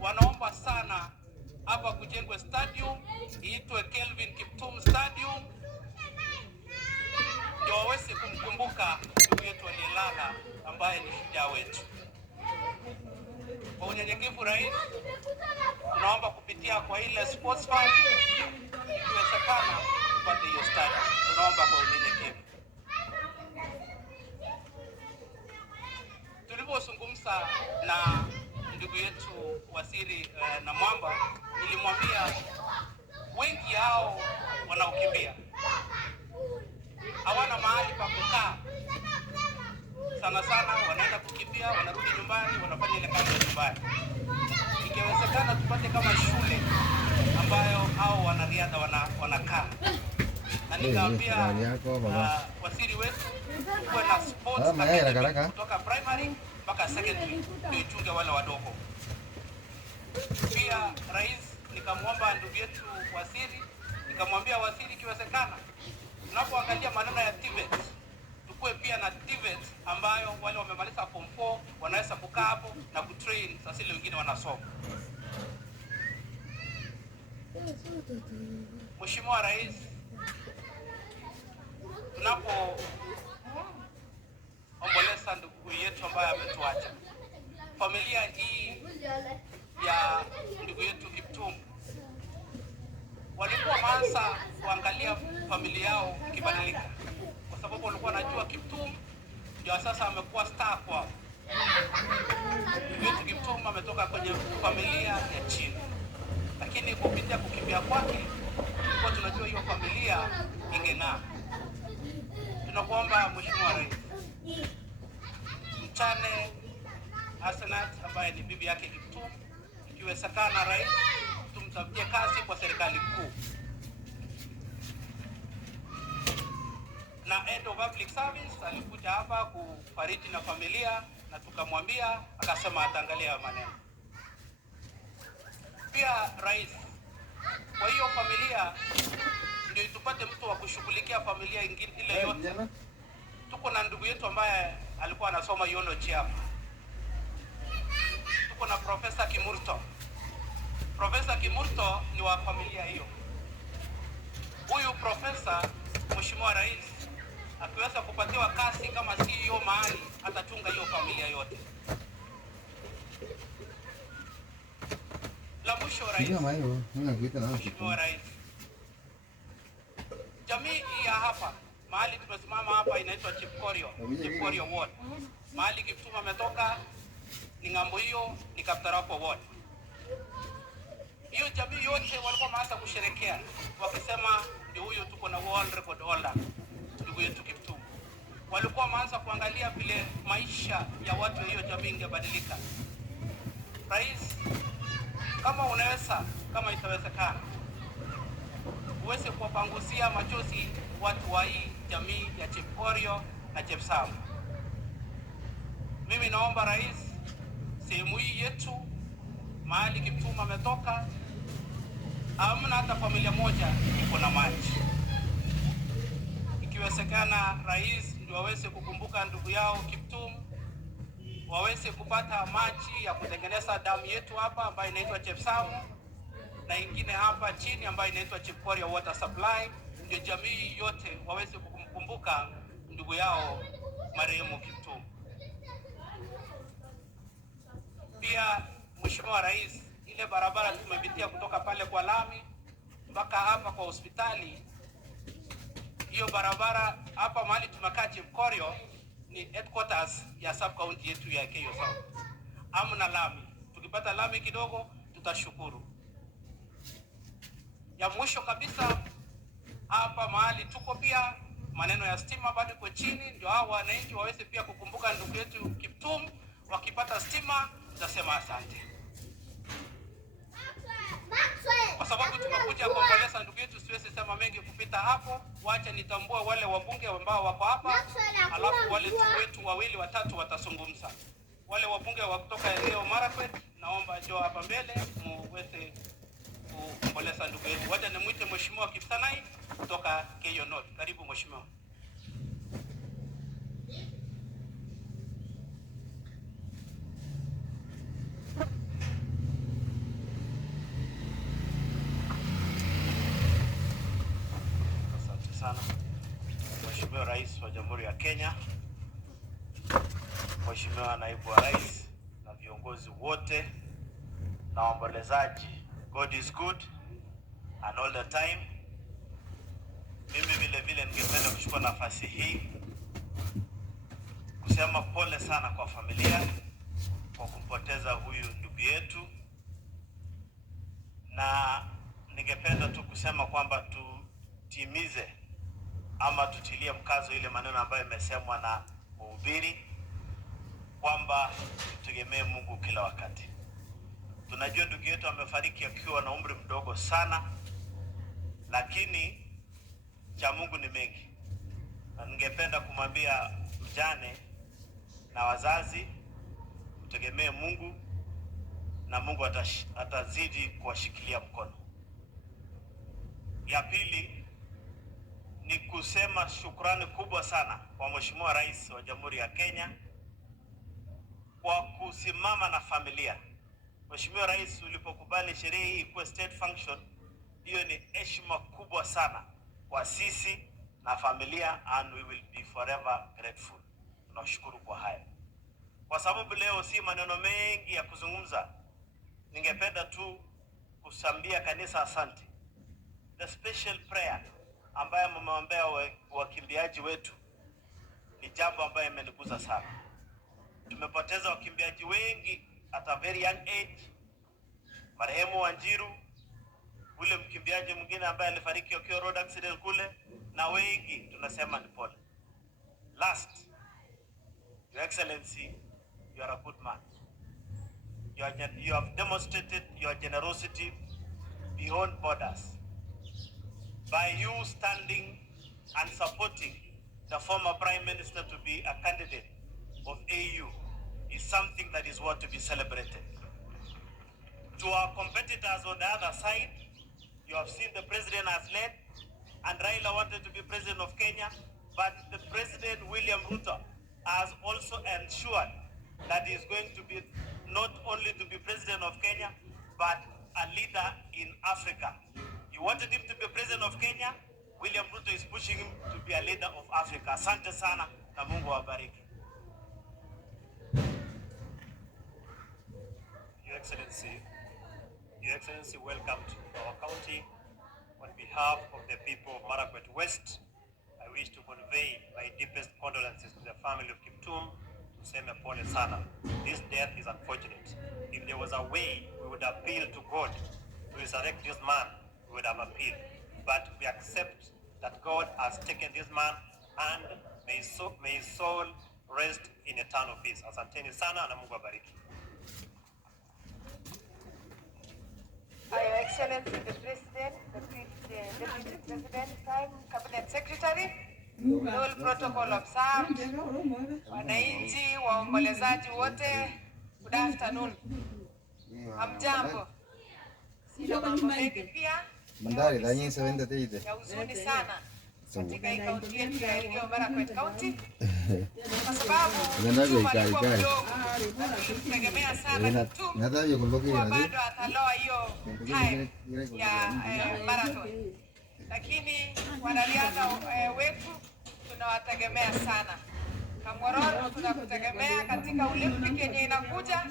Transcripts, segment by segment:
wanaomba sana hapa kujengwe stadium iitwe Kelvin Kiptum Stadium, ndio waweze kumkumbuka ndugu yetu aliyelala ambaye ni shujaa wetu. Kwa unyenyekevu, Rais, tunaomba kupitia kwa ile sports fund ikiwezekana tupate hiyo stadium. Tunaomba kwa unyenyekevu. Tulipozungumza na ndugu yetu Waziri na Mwamba, nilimwambia wengi hao wanaokimbia hawana mahali pa kukaa. Sana sana wanaenda kukimbia, wanarudi nyumbani, wanafanya ile kazi ya nyumbani. Ikiwezekana tupate kama shule ambayo hao wanariadha wanakaa. Na nikaambia waziri wetu kuwe na sports academy kutoka primary mpaka secondary ndio ichunge wale wadogo. Pia Rais, nikamwomba ndugu yetu waziri, nikamwambia waziri, ikiwezekana tunapoangalia maneno ya TVET, tukue pia na TVET ambayo wale wamemaliza form 4 wanaweza kukaa hapo na kutrain sasa ile wengine wanasoma. Mheshimiwa Rais, tunapo omboleza ndugu yetu ambaye ametuacha, familia hii ya ndugu yetu Kiptum walikuwa maanza kuangalia familia yao ikibadilika, kwa sababu walikuwa wanajua Kiptum ndio sasa amekuwa star kwao. Ndugu yetu Kiptum ametoka kwenye familia ya chini, lakini kupitia kukimbia kwake kwa tunajua hiyo familia ingeng'aa. Tunakuomba Mheshimiwa Rais, mchane Asenat ambaye ni bibi yake Kiptum, ikiwezekana Rais tumtafutie kazi kwa serikali kuu na Head of Public Service. Alikuja hapa kufariji na familia na tukamwambia, akasema ataangalia maneno. Pia Rais, kwa hiyo familia ndio tupate mtu wa kushughulikia familia ingine ile yote. Tuko na ndugu yetu ambaye alikuwa anasoma biology hapa. Tuko na Profesa Kimurto. Profesa Kimurto ni wa familia hiyo. Huyu profesa, Mheshimiwa Rais, akiweza kupatiwa kazi kama CEO mahali, atachunga hiyo familia yote. La mwisho Rais, Mheshimiwa Rais, jamii ya hapa mahali tumesimama hapa inaitwa Chipkorio Ward. Mahali Kiptum ametoka ni ngambo hiyo, ni Kaptarapo Ward. Hiyo jamii yote walikuwa maanza kusherekea wakisema ndio huyo tuko na world record holder ndugu yetu Kiptum. Walikuwa maanza kuangalia vile maisha ya watu wa hiyo jamii ingebadilika. Rais, kama unaweza, kama itawezekana, uweze kuwapanguzia machozi watu wa hii jamii ya Chipkorio na Chepsam. Mimi naomba Rais, sehemu hii yetu mahali Kiptum ametoka, hamna hata familia moja iko na maji. Ikiwezekana Rais, ndio waweze kukumbuka ndugu yao Kiptum, waweze kupata maji ya kutengeneza damu yetu hapa ambayo inaitwa Chepsam, na ingine hapa chini ambayo inaitwa Chipkorio Water Supply, ndio jamii yote waweze kukumbuka ndugu yao marehemu Kiptum. Pia Mheshimiwa Rais, ile barabara tumepitia kutoka pale kwa lami mpaka hapa kwa hospitali, hiyo barabara hapa mahali tumekaa Chipkorio ni headquarters ya sub county yetu ya Keyo South. Hamna lami. Tukipata lami kidogo tutashukuru. Ya mwisho kabisa, hapa mahali tuko pia maneno ya stima bado kwa chini, ndio hao wananchi waweze pia kukumbuka ndugu yetu Kiptum. Wakipata stima tutasema asante, kwa sababu tumekuja kuomboleza ndugu yetu. Siwezi sema mengi kupita hapo, wacha nitambue wale wabunge ambao wako hapa, alafu wale wetu wawili watatu watazungumza. Wale wabunge wa kutoka eneo Marakwet, naomba njoo hapa mbele muweze kuomboleza ndugu yetu. Wacha nimuite Mheshimiwa Kipsanai kutoka Keyo North. Karibu Mheshimiwa. sana Mheshimiwa Rais wa Jamhuri ya Kenya, Mheshimiwa Naibu wa Rais na viongozi wote na waombolezaji. God is good and all the time. Mimi vile ningependa kuchukua nafasi hii kusema pole sana kwa familia kwa kumpoteza huyu ndugu yetu, na ningependa tu kusema kwamba tutimize ama tutilie mkazo ile maneno ambayo imesemwa na mhubiri kwamba tutegemee Mungu kila wakati. Tunajua ndugu yetu amefariki akiwa na umri mdogo sana, lakini cha Mungu ni mengi. Na ningependa kumwambia mjane na wazazi tutegemee Mungu na Mungu atazidi kuwashikilia mkono. Ya pili ni kusema shukrani kubwa sana kwa Mheshimiwa Rais wa Jamhuri ya Kenya kwa kusimama na familia. Mheshimiwa Rais, ulipokubali sherehe hii kwa state function, hiyo ni heshima kubwa sana kwa sisi na familia, and we will be forever grateful. Tunashukuru kwa haya. Kwa sababu leo si maneno mengi ya kuzungumza, ningependa tu kusambia kanisa asante. The special prayer ambayo mmeombea wakimbiaji wetu ni jambo ambayo imenigusa sana. Tumepoteza wakimbiaji wengi at a very young age. Marehemu Wanjiru, ule mkimbiaji mwingine ambaye alifariki akiwa road accident kule, na wengi tunasema ni pole. Last, Your Excellency, you are a good man. You have demonstrated your generosity beyond borders by you standing and supporting the former Prime Minister to be a candidate of AU is something that is worth to be celebrated. To our competitors on the other side, you have seen the President has led, and Raila wanted to be President of Kenya, but the President William Ruto has also ensured that he is going to be not only to be President of Kenya, but a leader in Africa. You wanted him to be President of Kenya, William Ruto is pushing him to be a leader of Africa. Asante sana na Mungu awabariki. Your Excellency, welcome to our county. On behalf of the people of Marakwet West, I wish to convey my deepest condolences to the family of Kiptum. Tuseme pole sana. This death is unfortunate. If there was a way we would appeal to God to resurrect this man, we would have appealed. But we accept that God has taken this man, and may his soul rest in eternal peace. Asanteni sana na Mungu abariki. Your Excellency the President, the Deputy President, Cabinet Secretary, all protocol observed, wananchi, waombolezaji wote, good afternoon. Hamjambo. Sina mambo mengi pia. Mandari la nyinyi 70 ya huzuni sana katika hii kaunti yetu ya Elgeyo Marakwet County, kwa sababu tunategemea sana tu kwa bado ataloa hiyo time ya marathon, lakini wanariadha wetu tunawategemea sana. Kamwororo tunakutegemea katika Olympic yenye inakuja.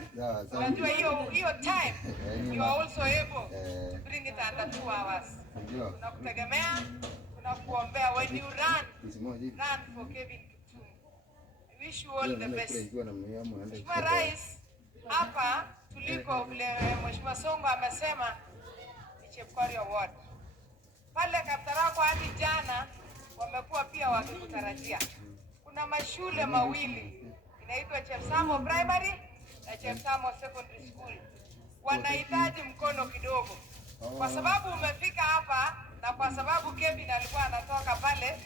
Unajua hiyo time you are also able to bring it under 2 hours. Tunakutegemea, tunakuombea when you run for Kevin Kiptum. I wish you all the best. Mheshimiwa Rais, hapa tuliko vile Mheshimiwa Songo amesema ni Chepkorir Award. Pale Kaptarakwa hadi jana wamekuwa pia wakikutarajia. Kuna mashule mawili inaitwa Chepsamo Primary na Chepsamo Secondary School. Wanahitaji mkono kidogo. Kwa sababu umefika hapa na kwa sababu Kevin alikuwa anatoka pale,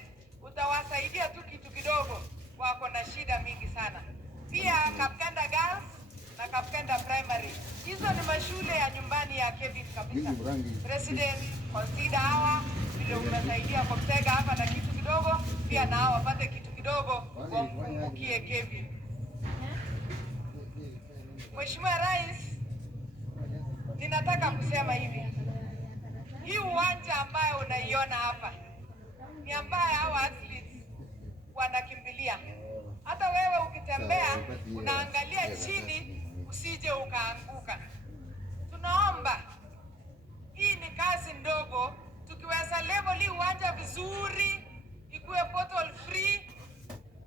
utawasaidia tu kitu kidogo. Wako na shida mingi sana. Pia Kapkenda Girls na Kapkenda Primary. Hizo ni mashule ya nyumbani ya Kevin kabisa. President, consider hawa vile umesaidia kwa kutega hapa na kitu kidogo, pia na hawa wapate kitu kidogo wamkumbukie Kevin. Mheshimiwa Rais, ninataka kusema hivi. Hii uwanja ambayo unaiona hapa ni ambaye hao athletes wanakimbilia. Hata wewe ukitembea unaangalia chini usije ukaanguka. Tunaomba hii ni kazi ndogo, tukiweza level hii uwanja vizuri, ikuwe portal free,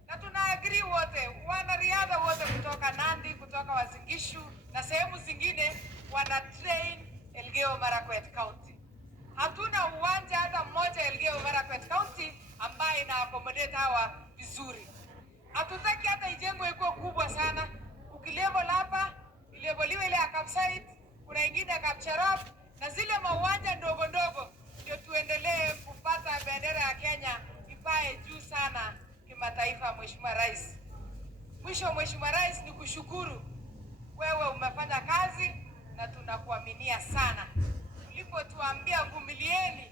na tuna agree wote, wanariadha wote kutoka Nandi, kutoka Uasin Gishu na sehemu zingine wana train Elgeyo Marakwet County. Hatuna uwanja hata mmoja Elgeyo Marakwet County ambaye ina accommodate hawa vizuri. Hatutaki hata ijengwe ikuwe kubwa sana. Ukilevel hapa, ileveliwe ile ya Kapsait, kuna ingine ya Kapcherop, na zile mauwanja ndogo ndogo ndio tuendelee kupata bendera ya Kenya ipae juu sana kimataifa. Mheshimiwa Rais, mwisho Mheshimiwa Rais, ni kushukuru wewe, umefanya kazi na tunakuaminia sana. Ulipotuambia vumilieni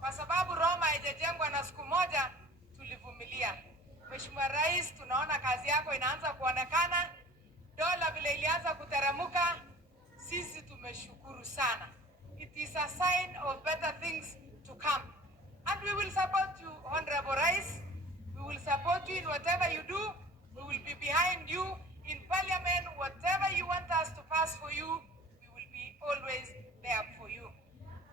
kwa sababu Roma haijajengwa na siku moja, tulivumilia. Mheshimiwa Rais, tunaona kazi yako inaanza kuonekana. Dola vile ilianza kuteremka, sisi tumeshukuru sana. It is a sign of better things to come. And we will support you, Honorable Rais. We will support you in whatever you do. We will be behind you in Parliament. Whatever you want us to pass for you, we will be always there for you.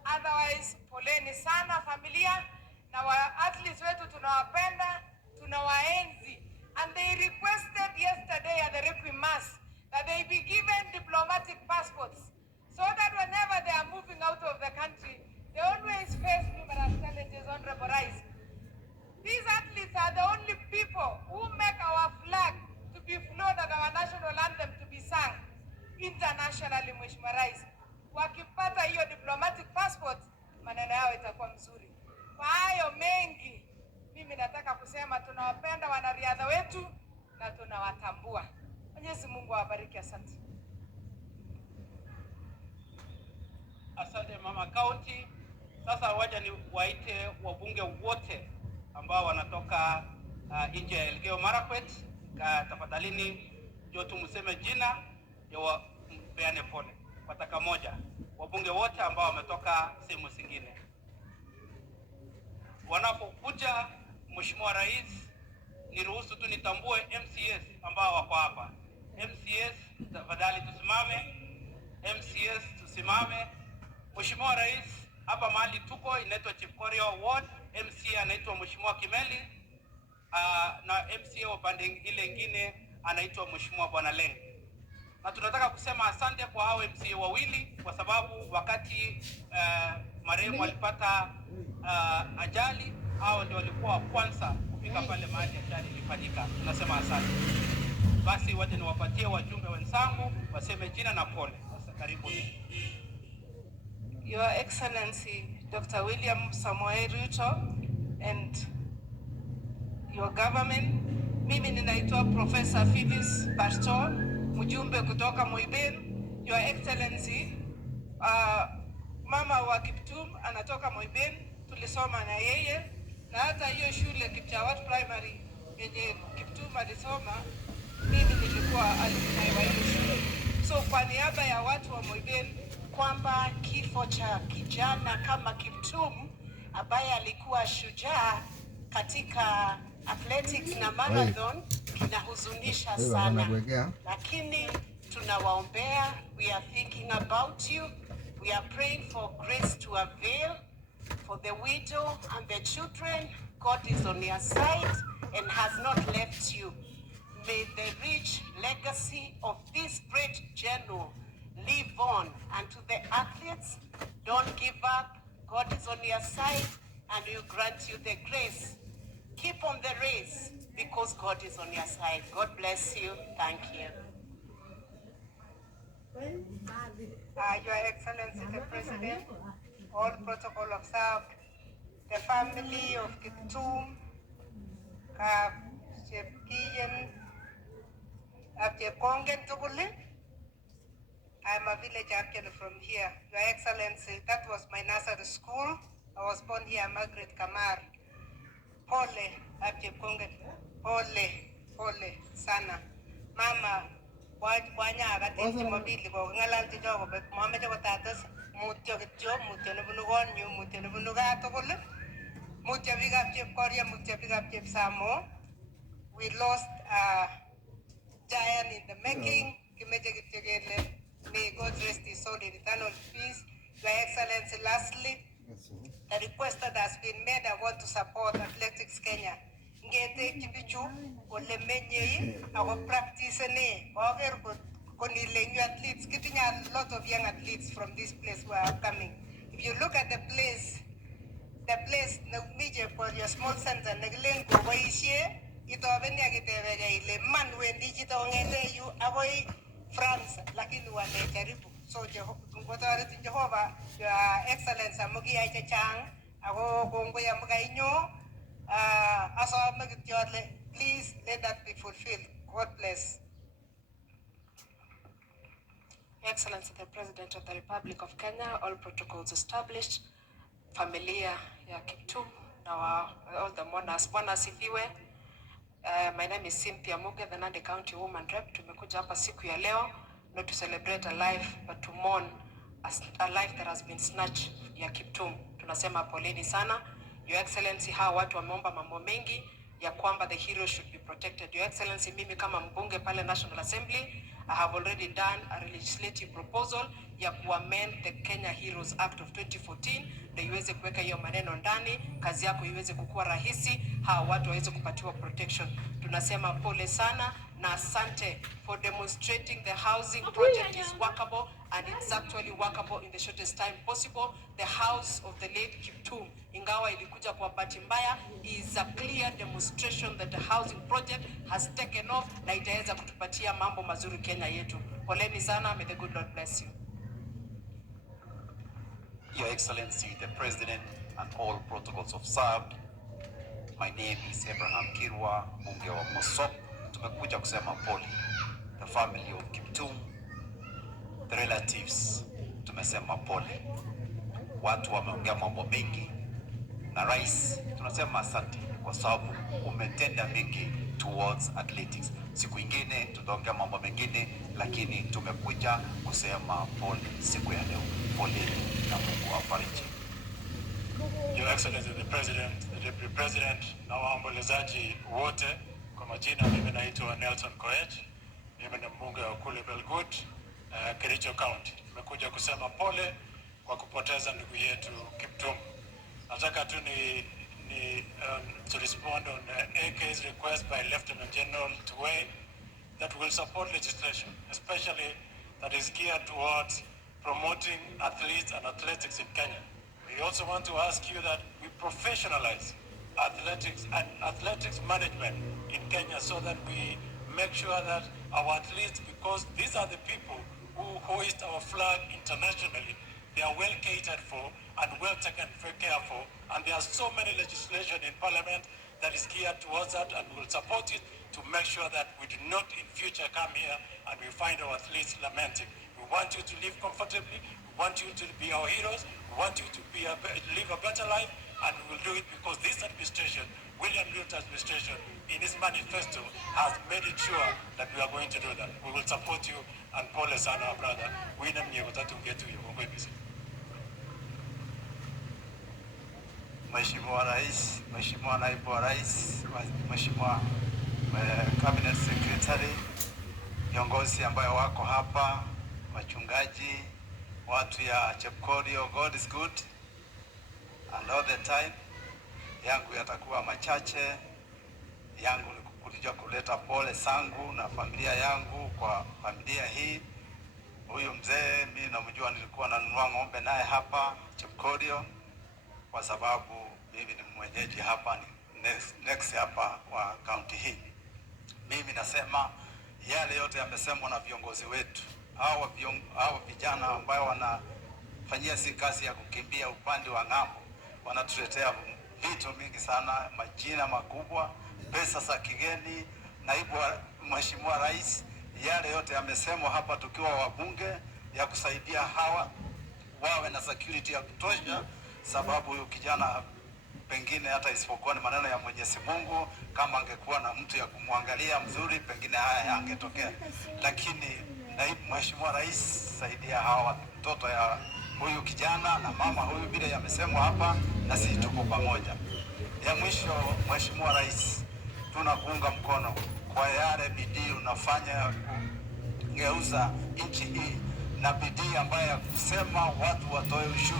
Otherwise, poleni sana familia, na wa athletes wetu tunawapenda, tunawaenzi. And they requested yesterday at the Requiem Mass that they be given diplomatic passports, so that whenever they are moving out of the country, they always face numerous challenges. Honorable Rais, these athletes are the only people who make our flag to be flown and our national anthem to be sung internationally. Mheshimiwa Rais, wakipata hiyo diplomatic passport, maneno yao itakuwa mzuri. Kwa hayo mengi, mimi nataka kusema tunawapenda wanariadha wetu na tunawatambua. Mwenyezi Mungu awabariki. Asante. Asante Mama County. Sasa waja ni waite wabunge wote ambao wanatoka nje ya Elgeyo Marakwet. Tafadhalini ndio tumseme jina ndio mpeane pole. Kwa dakika moja, wabunge wote ambao wametoka sehemu zingine. Wanapokuja, Mheshimiwa Rais, niruhusu tu nitambue MCS ambao wako hapa. MCS tafadhali tusimame. MCS tusimame. Mheshimiwa Rais, hapa mahali tuko inaitwa Chipkorio Ward. MCA anaitwa Mheshimiwa Kimeli, na MCA upande ile nyingine anaitwa Mheshimiwa Bwana Leng. Na tunataka kusema asante kwa hao MCA wawili, kwa sababu wakati marehemu alipata ajali, hao ndio walikuwa wa kwanza kufika pale mahali ajali ilifanyika. Tunasema asante. Basi waje niwapatie wajumbe wenzangu waseme jina na pole. Karibu. Your Excellency Dr. William Samoei Ruto and your government. Mimi ninaitwa Professor Phyllis Barto, mjumbe kutoka Moiben. Your Excellency, mama wa Kiptum anatoka Moiben, tulisoma na yeye, na hata hiyo shule Kipchawat Primary yenye Kiptum alisoma, mimi nilikuwa alumni wa hiyo shule. So kwa niaba ya watu wa Moiben, kwamba kifo cha kijana kama Kiptum ambaye alikuwa shujaa katika athletics na marathon kinahuzunisha sana, lakini tunawaombea. We are thinking about you. We are praying for grace to avail for the widow and the children. God is on your side and has not left you. May the rich legacy of this great general live on, and to the athletes, don't give up. God is on your side and will grant you the grace. Keep on the race because God is on your side. God bless you. Thank you. Your Excellency the President, all protocol observed, the family of Kiptum, Chepkiyen, Chepkongen Tuguli. I'm a village actually from here. Your Excellency, that was my nursery school. I was born here, Margaret Kamar. Pole, Chepkongen. Pole, sana. Mama, wanya agati mobili ko ngalal ti jogo bet mama jogo tatas mutyo kityo mutyo ne bunu gon nyu mutyo ne bunu ga to kole mutya bigap Chepkoria, mutya bigap Chepsamo. We lost a giant in the making. May God rest his soul in eternal peace. Your Excellency, lastly, a request that has been made, I want to support Athletics Kenya. Ngete kibichu ole menye our practice ne over konilenyu athletes. Getting a lot of young athletes from this place who are coming. If you look at the place na mije for your small center neglen go waishe ito abeni agitebega ile man wendi chito ngete yu avoy France lakini wanajaribu. So Jehovah, Your Excellency, Mugi Aichang, Ago Gongo Yamugaino, please let that be fulfilled. God bless. Excellency, the President of the Republic of Kenya, all protocols established, familia ya Kiptum, now all the mourners, Bwana asifiwe. My name is Cynthia Muge, the Nandi County Woman Rep. Tumekuja hapa siku ya leo not to celebrate a life but to mourn a life that has been snatched ya Kiptum. Tunasema poleni sana. Your Excellency, hawa watu wameomba mambo mengi ya kwamba the heroes should be protected. Your Excellency, mimi kama mbunge pale National Assembly, I have already done a legislative proposal ya kuamend the Kenya Heroes Act of 2014 ndio iweze kuweka hiyo maneno ndani, kazi yako iweze kukua rahisi, hawa watu waweze kupatiwa protection. Tunasema pole sana na asante for demonstrating the housing project is workable and it's actually workable in the shortest time possible. The house of the late Kiptum, ingawa ilikuja kwa bahati mbaya, is a clear demonstration that the housing project has taken off na itaweza kutupatia mambo mazuri Kenya yetu. Poleni sana, may the good Lord bless you. Your Excellency, the President and all protocols observed. My name is Abraham Kirwa, Bunge wa Mosop. Tumekuja kusema pole. The family of Kiptum, the relatives, tumesema pole. Watu wameongea mambo mengi na rais, tunasema asante kwa sababu umetenda mengi towards athletics. Siku ingine tutaongea mambo mengine, lakini tumekuja kusema pole siku ya leo. Pole na Mungu awabariki. Your Excellency the President, the Deputy President na waombolezaji wote, kwa majina mimi naitwa Nelson Koech, mimi ni mbunge wa kule Belgut, Kericho County. Tumekuja kusema pole kwa kupoteza ndugu yetu Kiptum. Nataka tu to respond on AK's request by Lieutenant General Tuwei that will support legislation, especially that is geared towards promoting athletes and athletics in Kenya. We also want to ask you that we professionalize athletics and athletics management in Kenya so that we make sure that our athletes, because these are the people who hoist our flag internationally, they are well catered for and well taken care for, and there are so many legislation in Parliament that is geared towards that, and we will support it to make sure that we do not in future come here and we find our athletes lamenting. We want you to live comfortably, we want you to be our heroes, we want you to live a better life, and we will do it because this administration, William Ruto's administration, in his manifesto, has made it sure that we are going to do that. We will support you, and Paul is our brother. We need to get to you. Mheshimiwa Rais, Mheshimiwa Naibu wa Rais, Mheshimiwa Cabinet Secretary, viongozi ambao wako hapa, wachungaji, watu ya Chepkorio, God is good and all the time. Yangu yatakuwa machache. Yangu ni kukuja kuleta pole zangu na familia yangu kwa familia hii. Huyu mzee mimi namjua, nilikuwa nanunua ng'ombe naye hapa Chepkorio kwa sababu mimi ni mwenyeji hapa, ni next hapa wa county hii. Mimi nasema yale yote yamesemwa na viongozi wetu. Hao vijana ambao wanafanyia si kazi ya kukimbia upande wa ng'ambo, wanatuletea vitu mingi sana, majina makubwa, pesa za kigeni. Naibu Mheshimiwa Rais, yale yote yamesemwa hapa tukiwa wabunge ya kusaidia hawa wawe na security ya kutosha, sababu huyu kijana pengine hata isipokuwa ni maneno ya Mwenyezi Mungu, kama angekuwa na mtu ya kumwangalia mzuri, pengine haya yangetokea. Lakini naibu Mheshimiwa Rais, saidia hawa mtoto ya huyu kijana na mama huyu, bila yamesemwa hapa, na sisi tuko pamoja. Ya mwisho, Mheshimiwa Rais, tunakuunga mkono kwa yale bidii unafanya kugeuza nchi hii na bidii ambayo kusema watu watoe ushuru.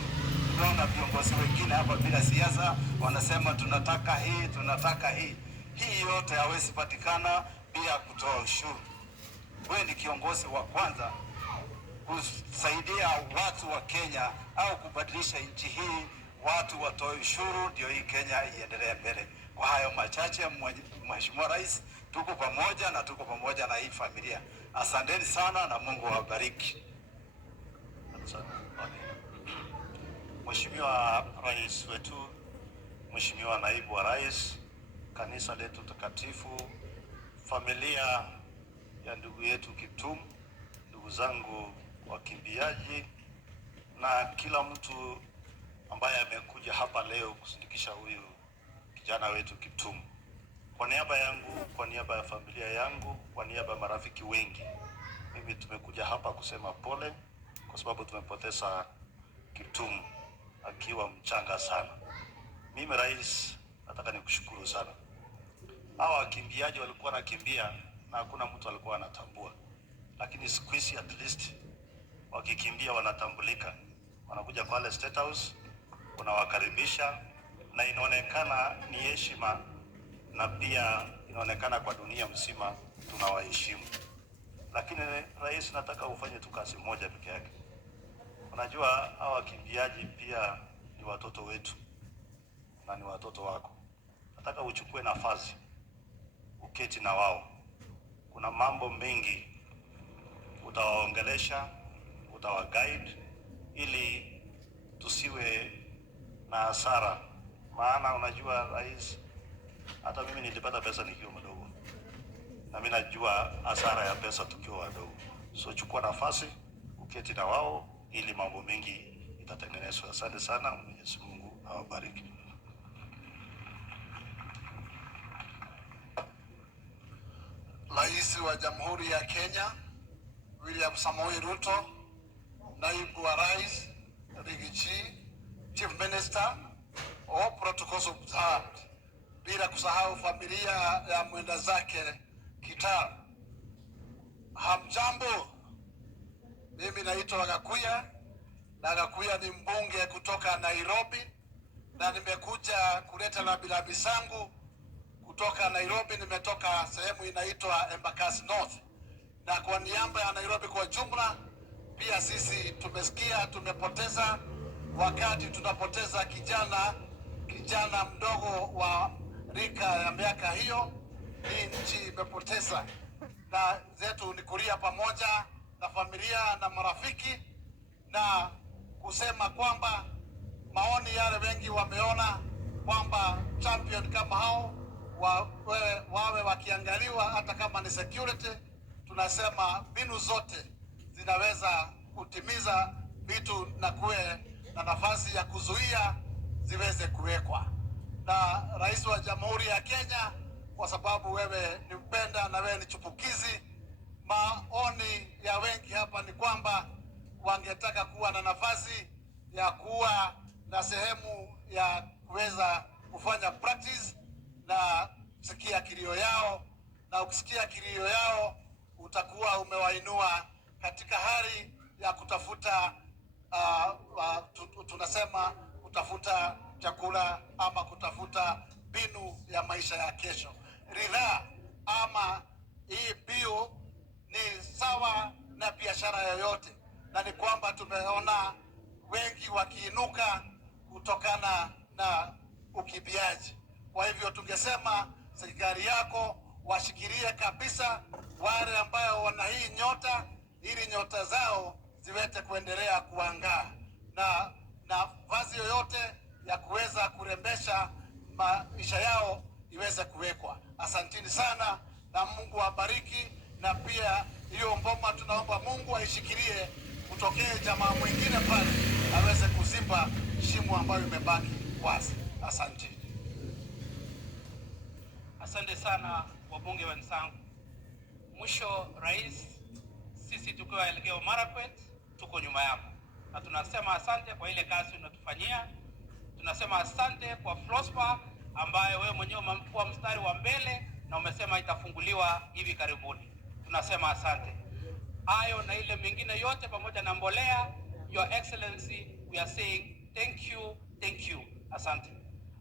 Tunaona viongozi wengine hapa bila siasa wanasema tunataka hii, tunataka hii. Hii yote hawezi patikana bila kutoa ushuru. Wewe ni kiongozi wa kwanza kusaidia watu wa Kenya au kubadilisha nchi hii, watu watoe ushuru ndio hii Kenya iendelee mbele. Kwa hayo machache, Mheshimiwa Rais, tuko pamoja na tuko pamoja na hii familia. Asanteni sana na Mungu awabariki. Mheshimiwa Rais wetu, Mheshimiwa Naibu wa Rais, kanisa letu takatifu, familia ya ndugu yetu Kiptum, ndugu zangu wakimbiaji na kila mtu ambaye amekuja hapa leo kusindikisha huyu kijana wetu Kiptum. Kwa niaba yangu, kwa niaba ya familia yangu, kwa niaba ya marafiki wengi, mimi tumekuja hapa kusema pole kwa sababu tumepoteza Kiptum akiwa mchanga sana. Mimi Rais, nataka nikushukuru sana. Hawa wakimbiaji walikuwa nakimbia na hakuna mtu alikuwa anatambua. Lakini siku hizi at least wakikimbia wanatambulika. Wanakuja pale State House, unawakaribisha na inaonekana ni heshima na pia inaonekana kwa dunia mzima tunawaheshimu. Lakini Rais, nataka ufanye tu kazi moja peke yake. Unajua hawa wakimbiaji pia ni watoto wetu na ni watoto wako. Nataka uchukue nafasi, uketi na wao. Kuna mambo mengi utawaongelesha, utawaguide ili tusiwe na hasara. Maana unajua Rais, hata mimi nilipata pesa nikiwa mdogo. Na mimi najua hasara ya pesa tukiwa wadogo. So chukua nafasi, uketi na wao ili mambo mengi itatengenezwa. Asante sana, Mwenyezi Mungu awabariki. Rais wa Jamhuri ya Kenya William Samoei Ruto, Naibu wa Rais Rigathi, Chief Minister, all protocols observed, bila kusahau familia ya mwenda zake Kitar. Hamjambo, mimi naitwa Gakuya na Gakuya ni mbunge kutoka Nairobi na nimekuja kuleta rambirambi zangu kutoka Nairobi. Nimetoka sehemu inaitwa Embakasi North, na kwa niaba ya Nairobi kwa jumla, pia sisi tumesikia tumepoteza, wakati tunapoteza kijana mdogo wa rika ya miaka hiyo, hii nchi imepoteza. Na zetu ni kulia pamoja na familia na marafiki na kusema kwamba maoni yale wengi wameona kwamba champion kama hao wawe wakiangaliwa, hata kama ni security. Tunasema mbinu zote zinaweza kutimiza vitu na kuwe na nafasi ya kuzuia ziweze kuwekwa. Na Rais wa Jamhuri ya Kenya, kwa sababu wewe ni mpenda na wewe ni chupukizi, maoni ya wengi hapa ni kwamba wangetaka kuwa na nafasi ya kuwa na sehemu ya kuweza kufanya practice na kusikia kilio yao, na ukisikia kilio yao utakuwa umewainua katika hali ya kutafuta tunasema kutafuta chakula ama kutafuta mbinu ya maisha ya kesho. Ridhaa ama hii bio ni sawa na biashara yoyote, na ni kwamba tumeona wengi wakiinuka kutokana na ukimbiaji. Kwa hivyo tungesema serikali yako washikilie kabisa wale ambao wana hii nyota, ili nyota zao ziweze kuendelea kuangaa, na nafasi yoyote ya kuweza kurembesha maisha yao iweze kuwekwa. Asanteni sana na Mungu awabariki, na pia hiyo mboma tunaomba Mungu aishikilie, kutokee jamaa mwingine pale aweze kuzimba shimo ambayo imebaki wazi. Asante. Asante sana wabunge wenzangu. Mwisho Rais, sisi tukiwa Elgeyo Marakwet tuko nyuma yako, na tunasema asante kwa ile kazi unatufanyia. Tunasema asante kwa Prosper ambayo wewe mwenyewe umekuwa mstari wa mbele na umesema itafunguliwa hivi karibuni. Tunasema asante. Hayo na ile mengine yote pamoja na mbolea, Your Excellency, we are saying thank you. Asante.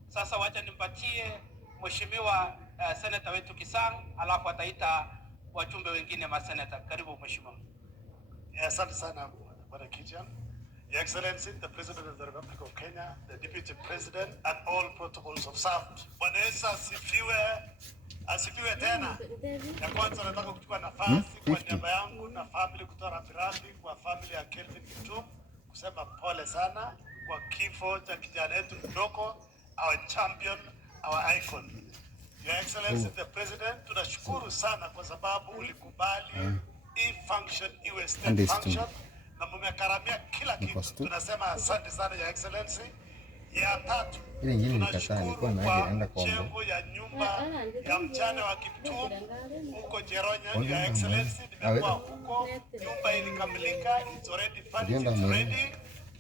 Sasa wacha nimpatie Mheshimiwa Senator wetu Kisang, alafu ataita wajumbe wengine maseneta. Karibu Mheshimiwa. Asante sana Bwana Kijana. Your Excellency, the President of the Republic of Kenya, the Deputy President, and all protocols observed. Bwana Yesu asifiwe tena. Ya kwanza nataka kuchukua nafasi kwa niaba yangu na family kutoa rambirambi kwa family ya Kelvin Kitum, kusema pole sana kwa kifo cha kijana wetu mdogo, our champion, our icon. Your Excellency, the President, tunashukuru sana kwa sababu ulikubali hii function iwe state function na mmekaramia kila kitu. Tunasema asante sana Your Excellency. Ya tatu, tunashukuru kwa jengo ya nyumba ya mchana wa Kiptum huko Jeronya. Your Excellency, nimekuwa huko, nyumba ilikamilika, it's already furnished, it's ready.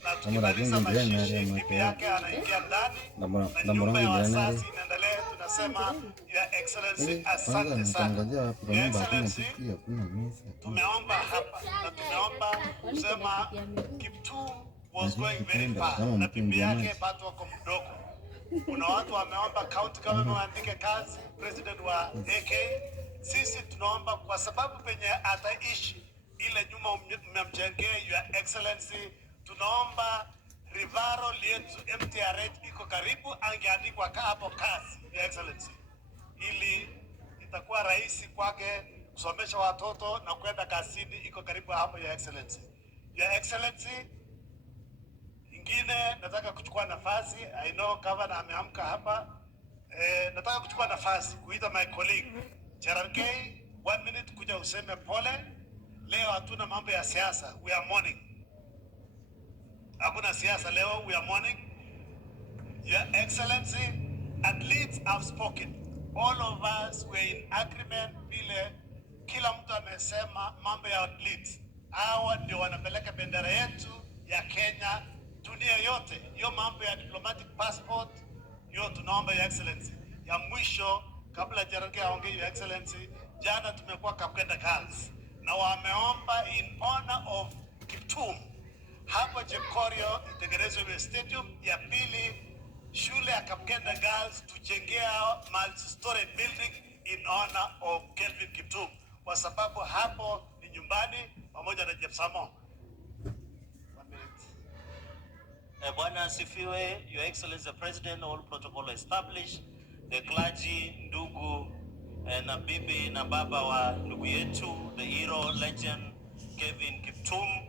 Na tukimaliza mashishi, bibi yake anaingia ndani na nyumba ya wazazi inaendelea. Tunasema Your Excellency, asante sana. Your Excellency, tumeomba hapa na tumeomba kusema Kiptum was going very far na bibi yake bado wako mdogo. Kuna watu wameomba county government waandike kazi president wa AK. Sisi tunaomba kwa sababu penye ataishi ile nyuma mmemjengea Your Excellency, tunaomba Rivaro yetu MTRH iko karibu, angeandikwa hapo kazi Your Excellency, ili itakuwa rahisi kwake kusomesha watoto na kwenda kazini, iko karibu hapo Your Excellency. Your Excellency, ingine nataka kuchukua nafasi, I know governor ameamka hapa, nataka kuchukua nafasi kuita my colleague Gerard K, 1 minute kuja useme pole. Leo hatuna mambo ya siasa, we are mourning. Hakuna siasa leo, we are mourning. Your Excellency, athletes have spoken. All of us were in agreement vile kila mtu amesema mambo ya athletes. Hawa ndio wanapeleka bendera yetu ya Kenya dunia yote. Hiyo mambo ya diplomatic passport, hiyo tunaomba Your Excellency. Ya mwisho kabla Jerenge aongee Your Excellency, jana tumekuwa Kapkenda Girls na wameomba in honor of Kiptum hapo Jemkorio itengenezwe stadium ya pili, shule ya Kapkenda Girls tujengea multi-story building in honor of Kelvin Kiptum, kwa sababu hapo ni nyumbani pamoja na Jepsamo. Bwana asifiwe. Your Excellency the President, all protocol established. The clergy, ndugu na bibi na baba wa ndugu yetu, the hero legend Kelvin Kiptum,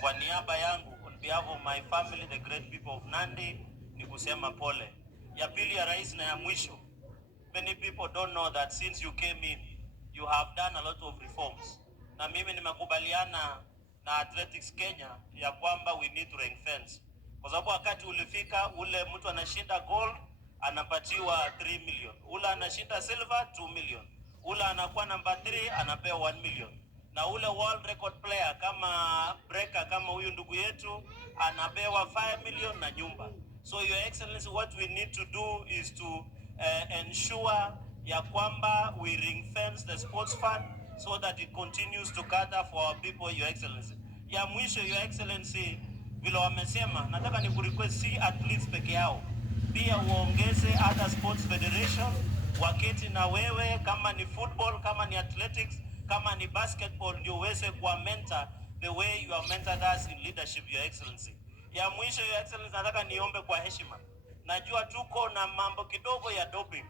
kwa niaba yangu, on behalf of my family, the great people of Nandi, ni kusema pole. Ya pili ya rais na ya mwisho, many people don't know that since you came in, you have done a lot of reforms. Na mimi nimekubaliana na Athletics Kenya ya kwamba we need to ring fence. Kwa sababu wakati ulifika, ule mtu anashinda gold anapatiwa 3 million, ule anashinda silver 2 million, ule anakuwa number 3 anapewa 1 million, na ule world record player kama breaker kama huyu ndugu yetu anapewa 5 million na nyumba. So Your Excellency, what we need to do is to ensure ya kwamba we ring fence the sports fund so that it continues to cater for our people, Your Excellency. Ya mwisho, Your Excellency, vile wamesema, nataka ni kurequest si athletes peke yao, pia uongeze other sports federation waketi na wewe, kama ni football, kama ni athletics, kama ni basketball, ndio uweze kuwa mentor the way you have mentored us in leadership, Your Excellency. Ya mwisho, Your Excellency, nataka niombe kwa heshima, najua tuko na mambo kidogo ya doping.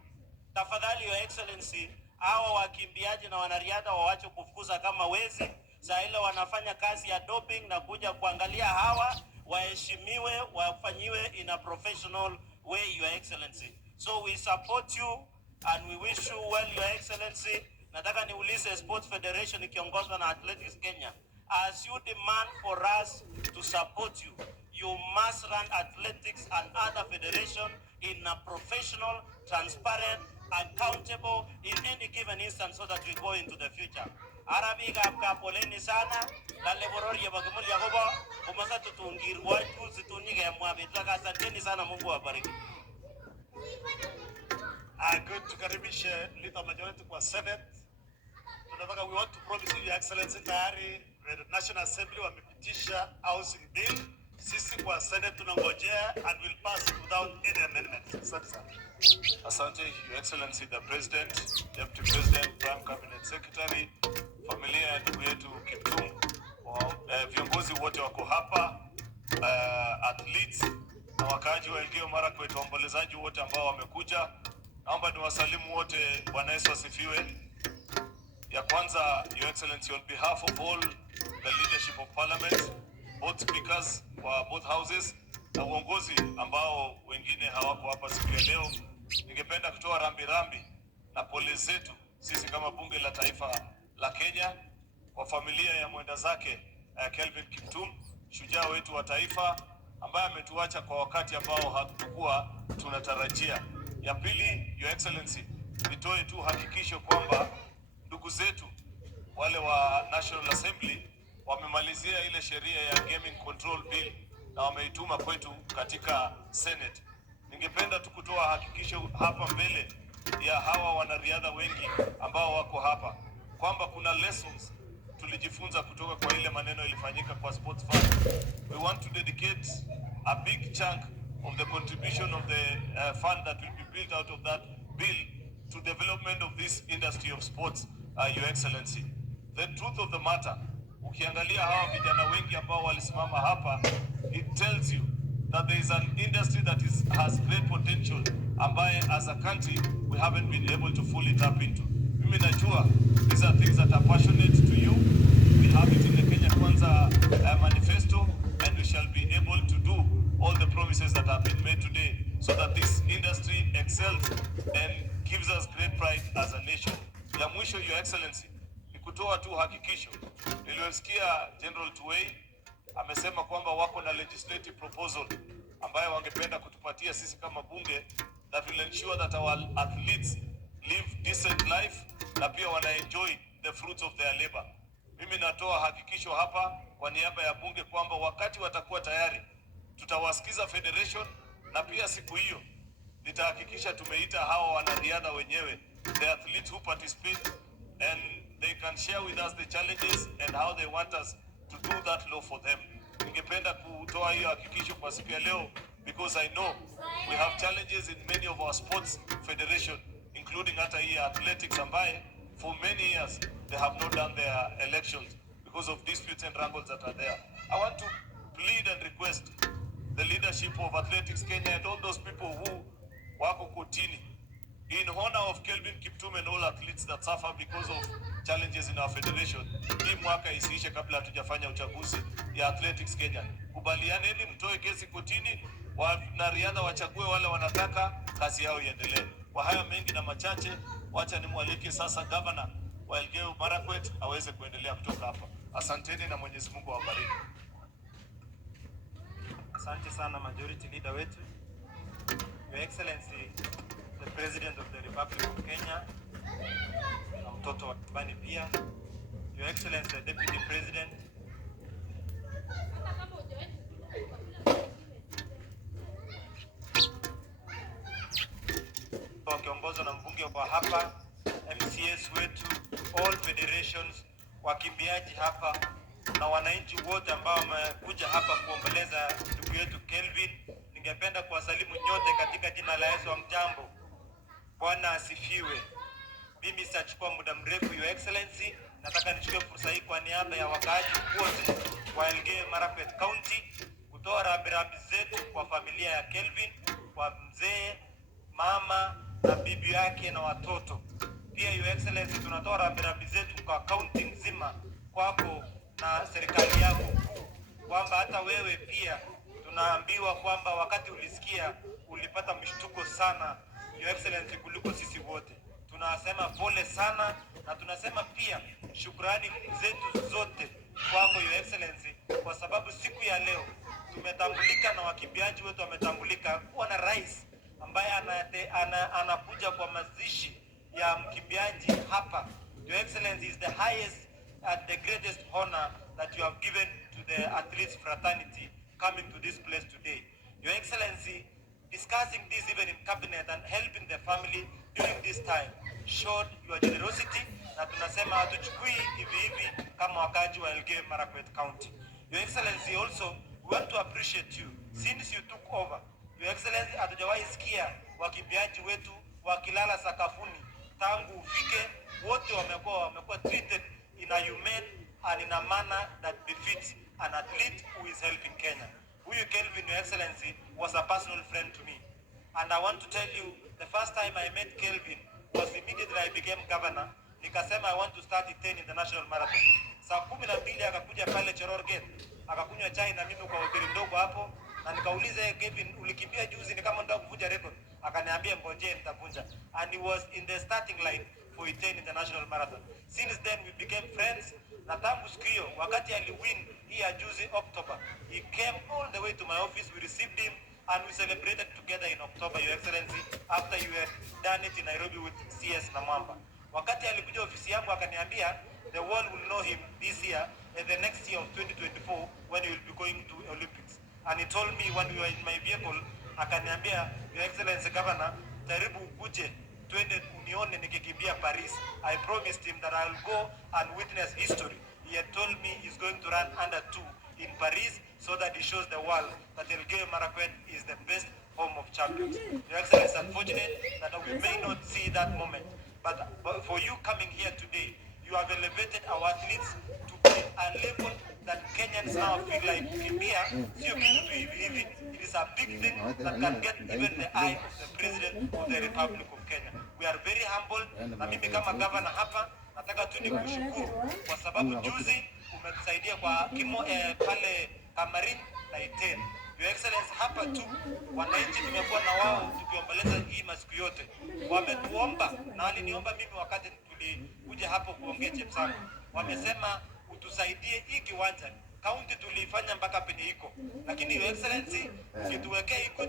Tafadhali Your Excellency, hawa wakimbiaji na wanariadha waache kufukuza kama wezi. Saa ile wanafanya kazi ya doping na kuja kuangalia hawa waheshimiwe, wafanyiwe in a professional way, Your Excellency. So we support you and we wish you well, Your Excellency. Nataka niulize Sports Federation ikiongozwa na Athletics Kenya, as you demand for us to support you, you must run athletics and other federation in a professional, transparent, accountable in any given instance so that we go into the future. Arabi kapka poleni sana dale borori bagumuli yagoba kumasa tutungir watu situnyige mwabe. Asanteni sana, Mungu awabariki. Good tukaribishe leader majority kwa Senate. Tunataka we want to promise you, Your Excellency, tayari National Assembly wamepitisha housing bill. Sisi kwa Senate tunangojea and will pass it without any amendments. Asante sana. Asante, Your Excellency, the President, Deputy President, Prime Cabinet Secretary, familia ya ndugu yetu Kiptum, viongozi wote wako hapa, athletes na wakaaji wa Elgeyo Marakwet, waombolezaji wote ambao wamekuja. Naomba niwasalimu wote. Bwana Yesu asifiwe. Ya kwanza, Your Excellency, on behalf of all the leadership of Parliament, both speakers wa both houses na uongozi ambao wengine hawako hapa siku ya leo, ningependa kutoa rambirambi na pole zetu sisi kama bunge la taifa la Kenya kwa familia ya mwenda zake Kelvin Kiptum, shujaa wetu wa taifa ambaye ametuacha kwa wakati ambao hatukuwa tunatarajia. Ya pili, Your Excellency, nitoe tu hakikisho kwamba ndugu zetu wale wa National Assembly wamemalizia ile sheria ya Gaming Control Bill na wameituma kwetu katika Senate. Ningependa tu kutoa hakikisho hapa mbele ya hawa wanariadha wengi ambao wako hapa kwamba kuna lessons tulijifunza kutoka kwa ile maneno ilifanyika kwa sports fund. We want to dedicate a big chunk of the contribution of the fund that will be built out of that bill to development of this industry of sports, Your Excellency. The truth of the matter, ukiangalia hawa vijana wengi ambao walisimama hapa, it tells you that there is an industry that has great potential ambaye as a country we haven't been able to fully tap into. Mimi najua these are things that are passionate to you. We have it in the Kenya Kwanza manifesto, and we shall be able to do all the promises that have been made today so that this industry excels and gives us great pride as a nation. Ya mwisho, Your Excellency, ni kutoa tu hakikisho. Niliosikia General Tuwei amesema kwamba wako na legislative proposal ambayo wangependa kutupatia sisi kama bunge that will ensure that our athletes live decent life na pia wana enjoy the fruits of their labor. Mimi natoa hakikisho hapa kwa niaba ya bunge kwamba wakati watakuwa tayari tutawasikiza federation, na pia siku hiyo nitahakikisha tumeita hawa wanariadha wenyewe, the athletes who participate, and they can share with us the challenges and how they want us to do that law for them. Ningependa kutoa hiyo hakikisho kwa siku ya leo because I know we have challenges in many of our sports federation, including hata hii athletics ambaye for many years they have not done their elections because of disputes and wrangles that are there. I want to plead and request the leadership of Athletics Kenya and all those people who wako kotini in honor of Kelvin Kiptum and all athletes that suffer because of challenges in our federation. Hii mwaka isiishe kabla hatujafanya uchaguzi ya Athletics Kenya. Kubalianeni mtoe kesi kotini, wanariadha wachague wale wanataka, kazi yao iendelee. Kwa haya mengi na machache, wacha nimwalike sasa governor wa Elgeyo Marakwet aweze kuendelea kutoka hapa. Asanteni na Mwenyezi Mungu awabariki. Asante sana majority leader wetu. Your Excellency, the President of the Republic of Kenya, na mtoto wa Kibani pia. Your Excellency, the Deputy President, wakiongozwa na mbunge wa hapa, MCS wetu, all federations, wakimbiaji hapa na wananchi wote ambao wamekuja hapa kuomboleza ndugu yetu Kelvin. Ningependa kuwasalimu nyote katika jina la Yesu. Mjambo, Bwana asifiwe. Mimi sitachukua muda mrefu, Your Excellency. Nataka nichukue fursa hii kwa niaba ya wakaaji wote wa Elgeyo Marakwet County kutoa rambirambi zetu kwa familia ya Kelvin, kwa mzee, mama na bibi yake na watoto. Pia Your Excellency, tunatoa rambirambi zetu kwa county nzima, kwako na serikali yako, kwamba hata wewe pia tunaambiwa kwamba wakati ulisikia ulipata mshtuko sana, Your Excellency, kuliko sisi wote. Tunasema pole sana, na tunasema pia shukrani zetu zote kwako Your Excellency, kwa sababu siku ya leo tumetambulika na wakimbiaji wetu wametambulika kuwa na rais ambaye anakuja kwa mazishi ya mkimbiaji hapa. Your Excellency, is the highest and the greatest honor that you have given to the athletes fraternity coming to this place today. Your Excellency, discussing this even in cabinet and helping the family during this time showed your generosity, na tunasema hatuchukui hivi hivi kama wakaji wa Elgeyo Marakwet County. Your Excellency, also we want to appreciate you since you took over. Your Excellency, hatujawahi sikia wakimbiaji wetu wakilala sakafuni tangu ufike. Wote wamekuwa treated in a humane and in a manner that befits an athlete who is helping Kenya. Huyu Kelvin, Your Excellency, was a personal friend to me. And I want to tell you, the first time I met Kelvin was immediately I became governor. Nikasema I want to start the 10 international marathon. Saa 12 akakuja pale Cheror Gate, akakunywa chai na mimi kwa hoteli ndogo hapo, na nikauliza, Kevin, ulikimbia juzi ni kama unataka kuvunja record? Akaniambia ngojee nitavunja. And he was in the starting line for the 10 international marathon. Since then we became friends. Na tangu siku hiyo wakati aliwin hii ya juzi October, he came all the way to my office, we received him and we celebrated together in October, Your Excellency, after you had done it in Nairobi with CS Namwamba. Wakati alikuja ofisi yangu akaniambia the world will know him this year and the next year of 2024 when he will be going to Olympics. And he told me when we were in my vehicle, akaniambia, Your Excellency Governor, karibu ukuje twende unione nikikimbia Paris. I promised him that I will go and witness history. He had told me he's going to run under 2 in Paris so that he shows the world that Elgeyo Marakwet is the best home of champions. Your Excellency, it's unfortunate that we may not see that moment, but for you coming here today, you have elevated our athletes to be a level that Kenyans now feel like Kimbia, it is a big thing that can get even the eye of the President of the Republic of Kenya. We are very humble, na mimi kama governor hapa nataka tu nikushukuru kwa sababu juzi umetusaidia kwa pale Kamarin na Iten. Your Excellency, hapa tu wananchi tumekuwa na wao tukiomboleza hii masiku yote. Wametuomba na waliniomba mimi wakati tulikuja hapo kuongea Chepsamo. Wamesema utusaidie hii kiwanja. County tulifanya mpaka penye iko. Lakini Your Excellency, ukituwekea iko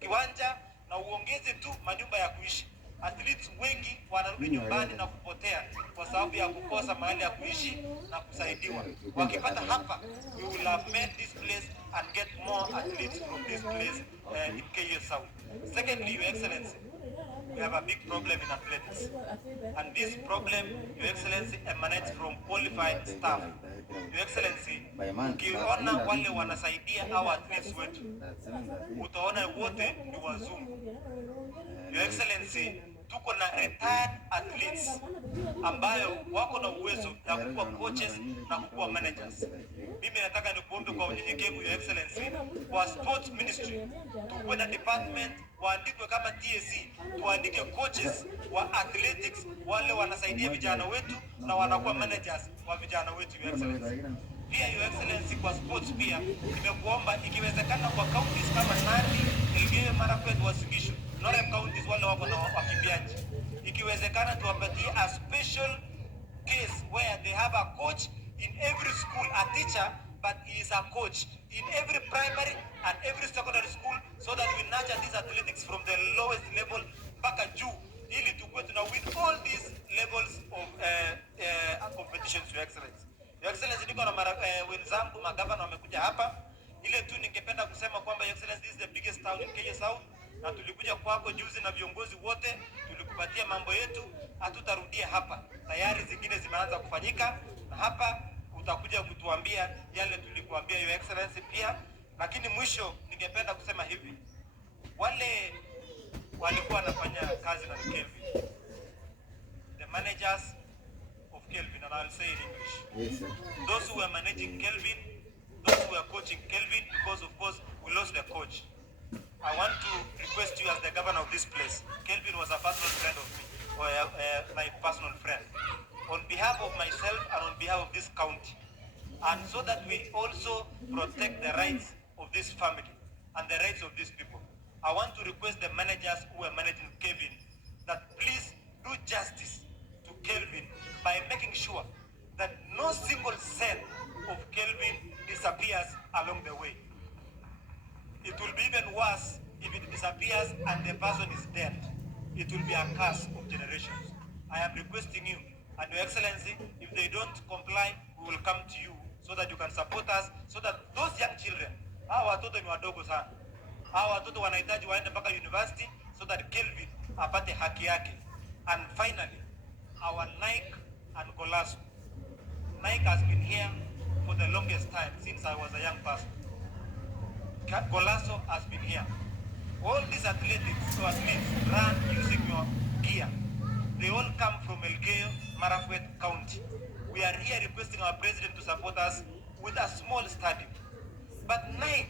kiwanja na uongeze tu manyumba ya kuishi. Athletes wengi wanarudi nyumbani na kupotea kwa sababu ya kukosa mahali ya kuishi na kusaidiwa. Wakipata hapa, we will have made this place and get more athletes from this place in KU South. Secondly, Your Excellency, we have a big problem in athletics. And this problem, Your Excellency, emanates from qualified staff. Your Excellency, ukiona wale wanasaidia hawa athletes wetu, utaona wote ni wazungu. Your Excellency, tuko na retired athletes ambayo wako na uwezo ya kuwa coaches na kuwa managers. Mimi nataka nikuombe kwa unyenyekevu, Your Excellency, kwa sports ministry tuwe na department waandikwe kama TSC, tuandike coaches wa athletics wale wanasaidia vijana wetu na wanakuwa managers wa vijana wetu, Your Excellency. Pia Your Excellency, kwa sports pia nimekuomba ikiwezekana kwa counties kama Nandi, Elgeyo Marakwet, Uasin Gishu, Northern counties wale wako na wakimbiaji, ikiwezekana tuwapatie a special case where they have a coach in every school, a teacher but he is a coach in every primary and every secondary school, so that we nurture these athletics from the lowest level mpaka juu, ili tukue tuna win all these levels of competitions, Your Excellency. Your Excellency, niko na wenzangu magavana wamekuja hapa. Ile tu ningependa kusema kwamba Your Excellency, this is the biggest town in Kenya South, na tulikuja kwako juzi na viongozi wote, tulikupatia mambo yetu, hatutarudia hapa. Tayari zingine zimeanza kufanyika na hapa utakuja kutuambia yale tulikuambia, Your Excellency, pia. Lakini mwisho ningependa kusema hivi, wale walikuwa wanafanya kazi na Kelvin, the managers of Kelvin, and I'll say in English, Yes, sir. those who were managing Kelvin, those who were coaching Kelvin, because of course we lost the coach. I want to request you as the governor of this place. Kelvin was a personal friend of me, or my personal friend. On behalf of myself and on behalf of this county, and so that we also protect the rights of this family and the rights of these people, I want to request the managers who are managing Kelvin that please do justice to Kelvin by making sure that no single cent of Kelvin disappears along the way. It will be even worse if it disappears and the person is dead. It will be a curse of generations. I am requesting you, and Your Excellency, if they don't comply, we will come to you so that you can support us, so that those young children, hawa watoto ni wadogo sana, hawa watoto wanahitaji waende mpaka university, so that Kelvin apate haki yake. And finally, our Nike and Golasso. Nike has been here for the longest time, since I was a young person. Golasso has been here. All these athletes run using your gear. They all come from Elgeyo Marakwet County. We are here requesting our president to support us with a small stadium. But Nike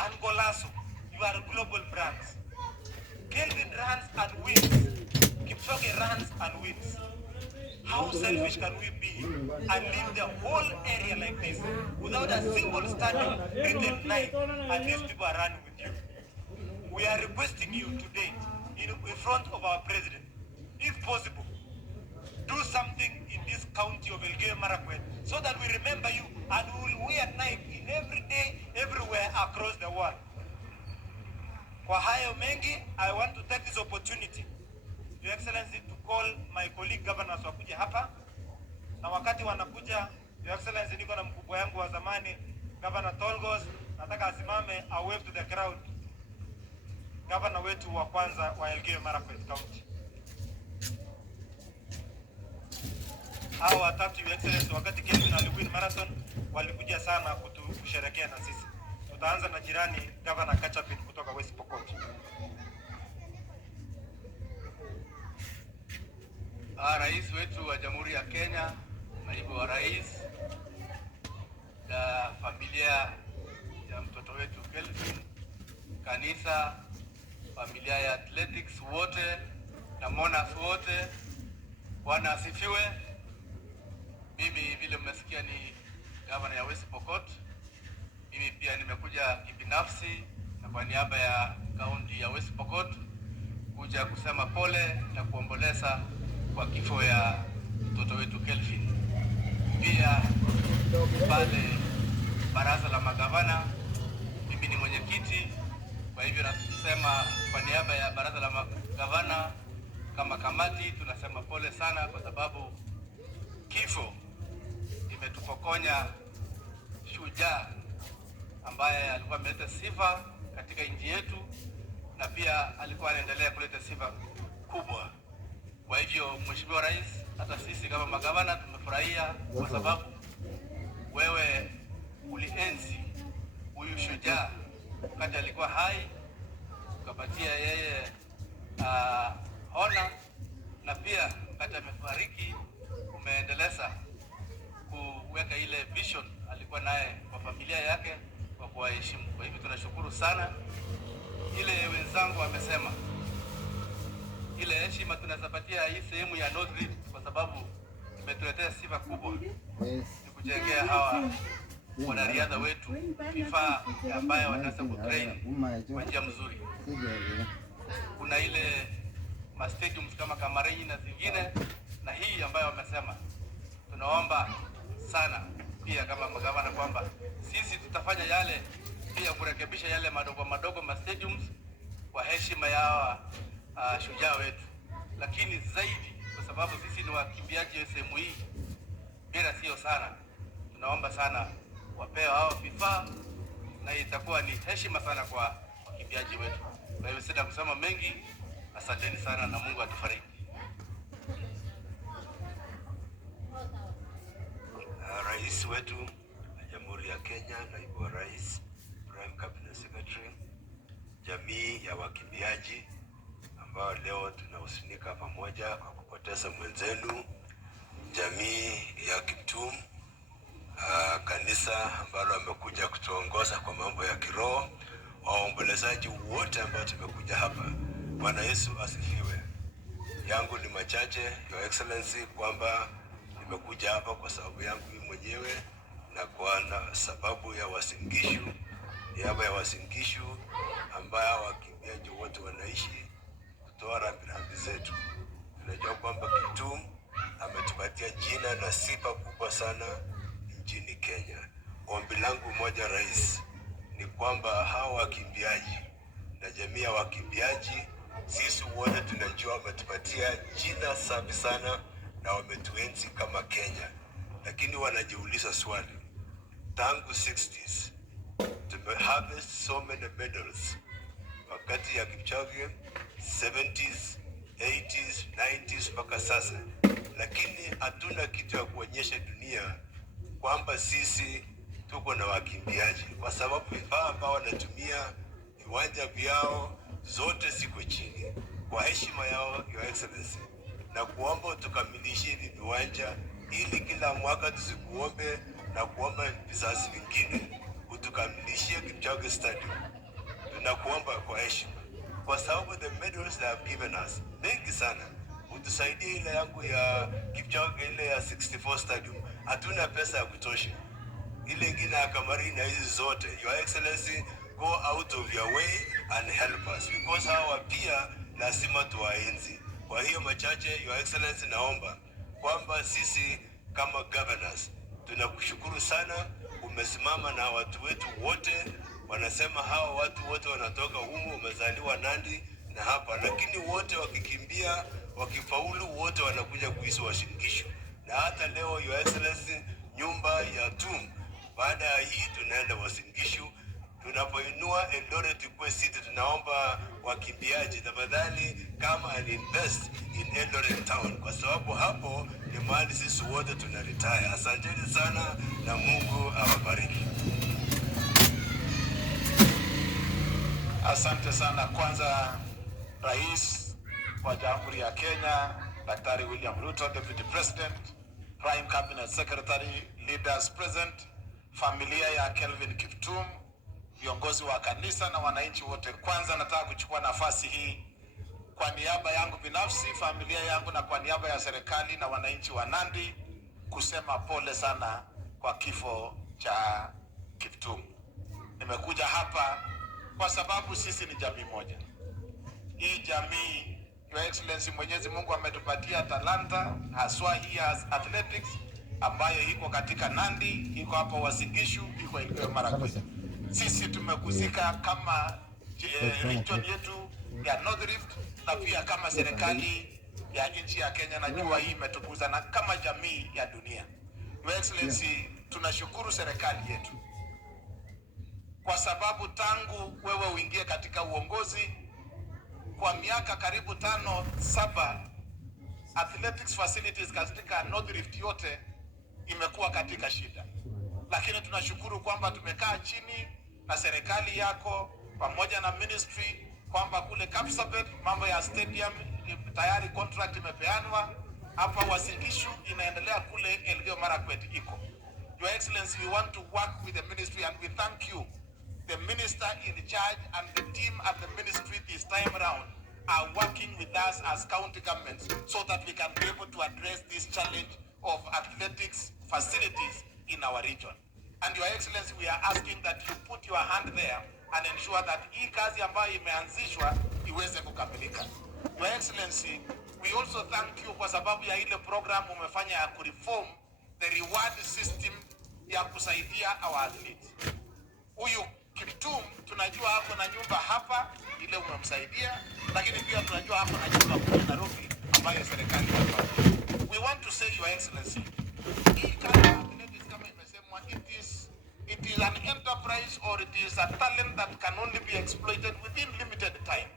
and Golasso, you are global brands. Kelvin runs and wins. Kipchoge runs and wins. How selfish can we be and leave the whole area like this without a single stadium written Nike, and these people are running with you? We are requesting you today in front of our president, if possible, do something in this county of Elgeyo Marakwet so that we remember you and we will wear Nike in every day, everywhere across the world. Kwa hayo mengi, I want to take this opportunity, Your Excellency, to call my colleague governors wakuje hapa. Na wakati wanakuja, Your Excellency, niko na mkubwa yangu wa zamani, Governor Tolgos, nataka asimame a wave to the crowd. Governor wetu wa kwanza wa Elgeyo Marakwet County. Hao watatu, Your Excellency, wakati Kelvin aliwin marathon, walikuja sana kusherehekea na sisi. Tutaanza na jirani Governor Kachapin kutoka West Pokot. Rais wetu wa Jamhuri ya Kenya, naibu wa rais, na familia ya mtoto wetu Kelvin, kanisa, familia ya athletics wote na monas wote, Bwana asifiwe. Mimi vile mmesikia ni gavana ya West Pokot. Mimi pia nimekuja kibinafsi na kwa niaba ya kaunti ya West Pokot kuja kusema pole na kuomboleza kwa kifo ya mtoto wetu Kelvin. Pia pale baraza la magavana, mimi ni mwenyekiti, kwa hivyo nasema kwa niaba ya baraza la magavana kama kamati tunasema pole sana, kwa sababu kifo imetupokonya shujaa ambaye alikuwa ameleta sifa katika nchi yetu na pia alikuwa anaendelea kuleta sifa kubwa. Kwa hivyo Mheshimiwa Rais, hata sisi kama magavana tumefurahia kwa sababu wewe ulienzi huyu shujaa wakati alikuwa hai, ukapatia yeye honor, na pia wakati amefariki umeendeleza kuweka ile vision alikuwa naye kwa familia yake kwa kuwaheshimu. Kwa hivyo tunashukuru sana. Ile wenzangu wamesema, ile heshima tunazapatia hii sehemu ya North Rift kwa sababu imetuletea sifa kubwa. Ni kujengea hawa wanariadha wetu vifaa ambayo wanaweza kutrain kwa njia mzuri. Kuna ile stadiums kama Kamarei na zingine, na hii ambayo wamesema, tunaomba sana pia kama magavana kwamba sisi tutafanya yale pia kurekebisha yale madogo madogo stadiums kwa heshima ya shujaa wetu, lakini zaidi kwa sababu sisi ni wakimbiaji wa sehemu hii, bila sio sana, tunaomba sana wapewa hao vifaa, na itakuwa ni heshima sana kwa wakimbiaji wetu. Kwa hivyo sina kusema mengi, asanteni sana na Mungu atufariki. Rais wetu wa Jamhuri ya Kenya, naibu wa rais, Prime Cabinet Secretary, jamii ya wakimbiaji ambao leo tunahuzunika pamoja kwa kupoteza mwenzenu, jamii ya Kiptum, kanisa ambalo amekuja kutuongoza kwa mambo ya kiroho, waombolezaji wote ambao tumekuja hapa. Bwana Yesu asifiwe. Yangu ni machache, Your Excellency, kwamba nimekuja hapa kwa sababu yangu mimi mwenyewe na kwa sababu ya Wasingishu, niaba ya Wasingishu ambao wakimbiaji wote wanaishi, kutoa rambirambi zetu. Tunajua kwamba Kiptum ametupatia jina na sifa kubwa sana nchini Kenya. Ombi langu moja, Rais, ni kwamba hawa wakimbiaji na jamii ya wakimbiaji, sisi wote tunajua wametupatia jina safi sana na wametuenzi kama Kenya, lakini wanajiuliza swali, tangu 60s tumeharvest so many medals wakati ya Kipchoge 70s, 80s, 90s mpaka sasa, lakini hatuna kitu ya kuonyesha dunia kwamba sisi tuko na wakimbiaji, kwa sababu vifaa ambao wanatumia, viwanja vyao zote siko chini. Kwa heshima yao, Your Excellency, na kuomba tukamilishe hivi viwanja ili kila mwaka tusikuombe na kuomba vizazi vingine utukamilishie Kipchoge Stadium. Tunakuomba kwa heshima, kwa sababu the medals they have given us mengi sana. Utusaidie ile yangu ya Kipchoge, ile ya 64 Stadium, hatuna pesa ya kutosha. Ile ingine ya Kamari na hizi zote, Your Excellency, go out of your way and help us, because hawa pia lazima tuwaenzi. Kwa hiyo machache, Your Excellency, naomba kwamba sisi kama governors tunakushukuru sana, umesimama na watu wetu wote. Wanasema hawa watu wote wanatoka humu, wamezaliwa Nandi na hapa, lakini wote wakikimbia, wakifaulu, wote wanakuja kuishi Uasin Gishu. Na hata leo, Your Excellency, nyumba ya TUM, baada ya hii tunaenda Uasin Gishu. Tunapoinua Eldoret kwa city, tunaomba wakimbiaji tafadhali kama and invest in Eldoret town, kwa sababu hapo ni mahali sisi wote tunaretire. Asanteni sana na Mungu awabariki. Asante sana. Kwanza, Rais wa Jamhuri ya Kenya Daktari William Ruto, Deputy President, Prime Cabinet Secretary, leaders present, familia ya Kelvin Kiptum, viongozi wa kanisa na wananchi wote. Kwanza nataka kuchukua nafasi hii kwa niaba yangu binafsi, familia yangu, na kwa niaba ya serikali na wananchi wa Nandi kusema pole sana kwa kifo cha Kiptum. Nimekuja hapa kwa sababu sisi ni jamii moja. Hii jamii, Your Excellency, Mwenyezi Mungu ametupatia talanta haswa hii ya athletics ambayo iko katika Nandi, iko hapa Uasin Gishu, iko Elgeyo Marakwet. Sisi tumekuzika kama region yetu ya North Rift, na pia kama serikali ya nchi ya Kenya, najua hii imetukuza, na kama jamii ya dunia. Your Excellency, tunashukuru serikali yetu kwa sababu tangu wewe uingie katika uongozi kwa miaka karibu 5-7, athletics facilities katika North Rift yote imekuwa katika shida. Lakini tunashukuru kwamba tumekaa chini na serikali yako pamoja na ministry kwamba kule Kapsabet mambo ya stadium tayari contract imepeanwa, hapa Uasin Gishu inaendelea, kule Elgeyo Marakwet iko. Your Excellency, we want to work with the ministry and we thank you. The minister in charge and the team at the ministry this time around are working with us as county governments so that we can be able to address this challenge of athletics facilities in our region. And Your Excellency, we are asking that you put your hand there and ensure that hii kazi ambayo imeanzishwa iweze kukamilika. Your Excellency, we also thank you kwa sababu ya ile program umefanya ya kureform the reward system ya kusaidia our athletes. Huyu Kiptum tunajua hapo na nyumba hapa ile umemsaidia, lakini pia tunajua hapo na nyumba kule Nairobi ambayo serikali hapa. We want to say, Your Excellency, hii kazi ya athletics kama imesemwa, it is an enterprise or it is a talent that can only be exploited within limited time,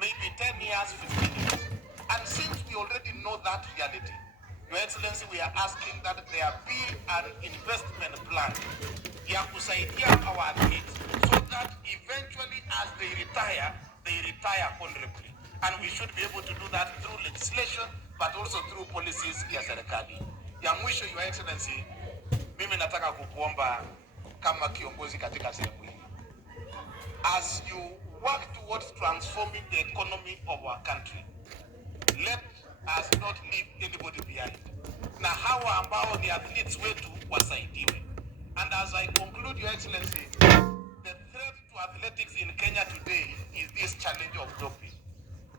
maybe 10 years, 15 years. And since we already know that reality, Your Excellency, we are asking that there be an investment plan ya kusaidia our athletes so that eventually as they retire honorably. And we should be able to do that through legislation but also through policies ya serikali. Ya mwisho, Your Excellency, mimi nataka kukuomba kama kiongozi katika sehemu hii, as you work towards transforming the economy of our country, let us not leave anybody behind. Na hawa ambao ni athletes wetu wasaidiwe. And as I conclude, Your Excellency, the threat to athletics in Kenya today is this challenge of doping.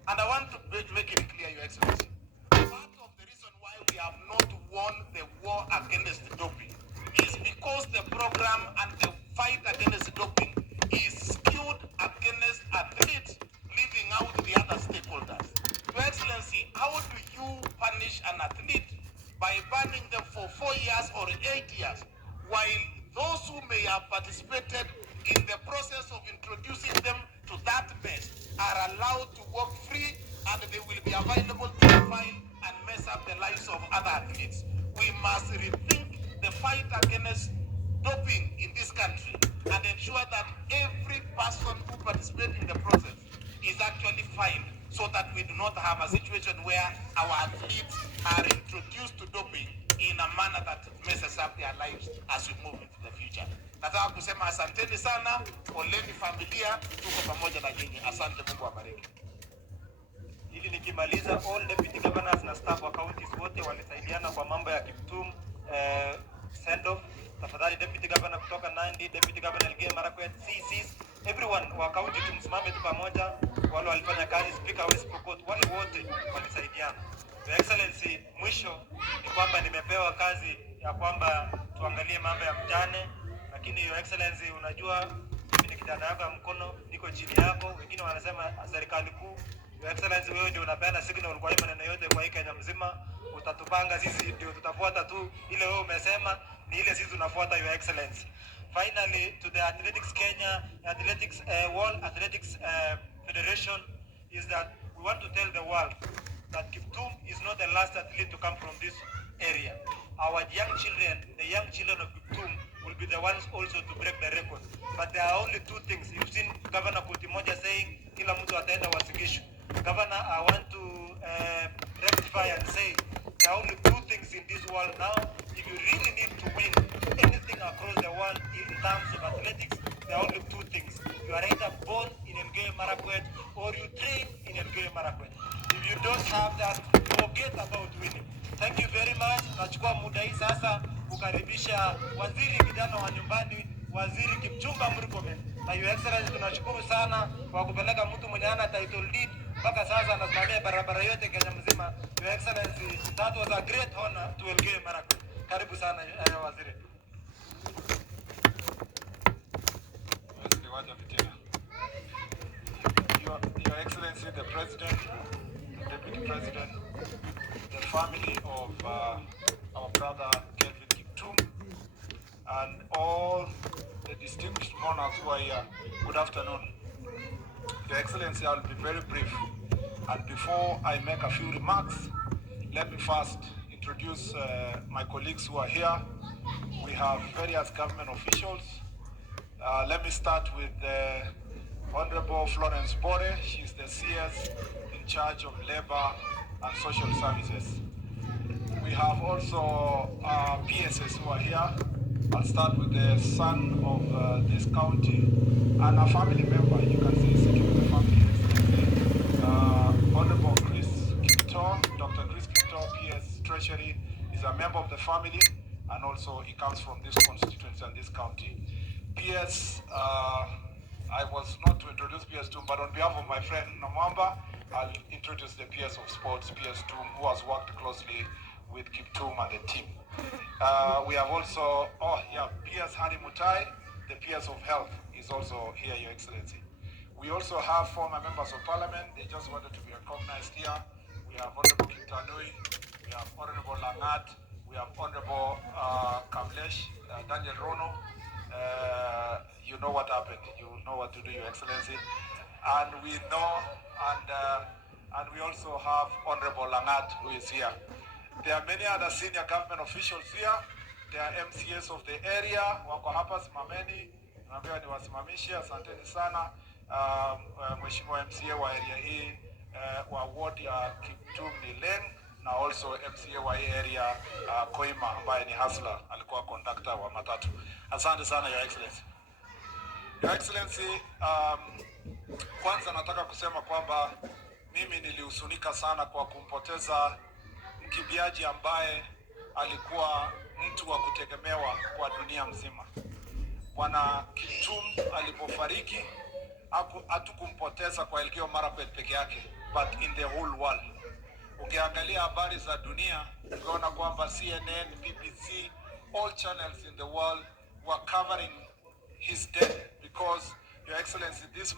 And I want to make it clear, Your Excellency, part of the reason why we have not won the war against doping is because the program and the fight against doping is skewed against athletes, leaving out the other stakeholders. Your Excellency, how do you punish an athlete by banning them for 4 years or 8 years, while those who may have participated in the process of introducing them to that mess are allowed to walk free, and they will be available to defile and mess up the lives of other athletes. We must rethink the fight against doping in this country and ensure that every person who participates in the process is actually fined, so that we do not have a situation where our athletes are introduced to doping in a manner that messes up their lives as we move into the future. Nataka kusema asanteni sana, poleni familia, tuko pamoja na nyinyi. Asante, Mungu awabariki. Ili nikimaliza, all deputy governors na staff wa counties wote walisaidiana kwa mambo ya Kiptum send off. Tafadhali deputy governor kutoka Nandi, deputy governor Elgeyo Marakwet, CCs, everyone wa county tumsimame tu pamoja, wale walifanya kazi, speaker West Pokot, wale wote walisaidiana. Your Excellency, mwisho ni kwamba nimepewa kazi ya kwamba tuangalie mambo ya mjane, lakini Your Excellency, unajua mimi ni kijana yako ya mkono, niko chini yako. Wengine wanasema serikali kuu. Your Excellency, wewe ndio unapeana signal kwa hii maneno yote kwa hii Kenya mzima. Utatupanga sisi ndio tutafuata tu ile wewe umesema, ni ile sisi tunafuata, Your Excellency. Finally, to the Athletics Kenya, Athletics World Athletics Federation, is that we want to tell the world that Kiptum is not the last athlete to come from this area. Our young children, the young children of Kiptum, will be the ones also to break the record. But there are only two things. You've seen Governor Kutimoja saying, kila mtu ataenda Wasingishu. Governor, I want to rectify and say, there are only two things in this world now. If you really need to win anything across the world in terms of athletics, there are only two things. You are either born in Elgeyo Marakwet or you train in Elgeyo Marakwet. If you don't have that, forget about winning. Thank you very much. Nachukua muda hii sasa kukaribisha waziri kijana wa nyumbani, Waziri Kipchumba Murkomen. Na Your Excellency, tunashukuru sana kwa kupeleka mtu mwenye ana title lead mpaka sasa anasimamia barabara yote Kenya mzima. Your Excellency, that was a great honor to Elgeyo Marakwet. Karibu sana waziri. Your Excellency, the President, the Deputy President, the family of our brother Kelvin Kiptum, and all the distinguished mourners who are here, good afternoon. Your Excellency, I will be very brief. And before I make a few remarks, let me first introduce my colleagues who are here. We have various government officials. Let me start with Honorable Florence Bore. She's the CS in charge of labor and social services. We have also PSS who are here. I'll start with the son of this county and a family member. You can see sitting with the family. Honorable Chris Kipto, Dr. Chris Kipto, PS Treasury, is a member of the family, and also he comes from this constituency and this county. PS, I was not to introduce PS2, but on behalf of my friend Namwamba, I'll introduce the PS of Sports, PS2, who has worked closely with Kiptum and the team. We have also, PS Hari Mutai, the PS of Health, is also here, Your Excellency. We also have former members of parliament. They just wanted to be recognized here. We have Honorable Kintanui, we have Honorable Langat, we have Honorable Kamlesh, Daniel Rono. You know what happened. You know what to do, Your Excellency. And we know, and we also have Honorable Langat, who is here. There are many other senior government officials here. There are MCAs of the area. Wako hapa simameni. Naambiwa niwasimamishe. Asanteni sana. Mheshimiwa MCA wa area hii wa ward ya Kiptum Leng, na also MCA wa area Koima ambaye ni Hasla, alikuwa conductor wa matatu. Asante sana, Your Excellency. Your Excellency, kwanza nataka kusema kwamba mimi nilihuzunika sana kwa kumpoteza mkimbiaji ambaye alikuwa mtu wa kutegemewa kwa dunia mzima. Bwana Kiptum alipofariki, hatukumpoteza kwa Elgeyo Marakwet peke yake, but in the whole world. Ukiangalia habari za dunia, unaona kwamba CNN, BBC, all channels in the world were covering his death, because, Your Excellency, this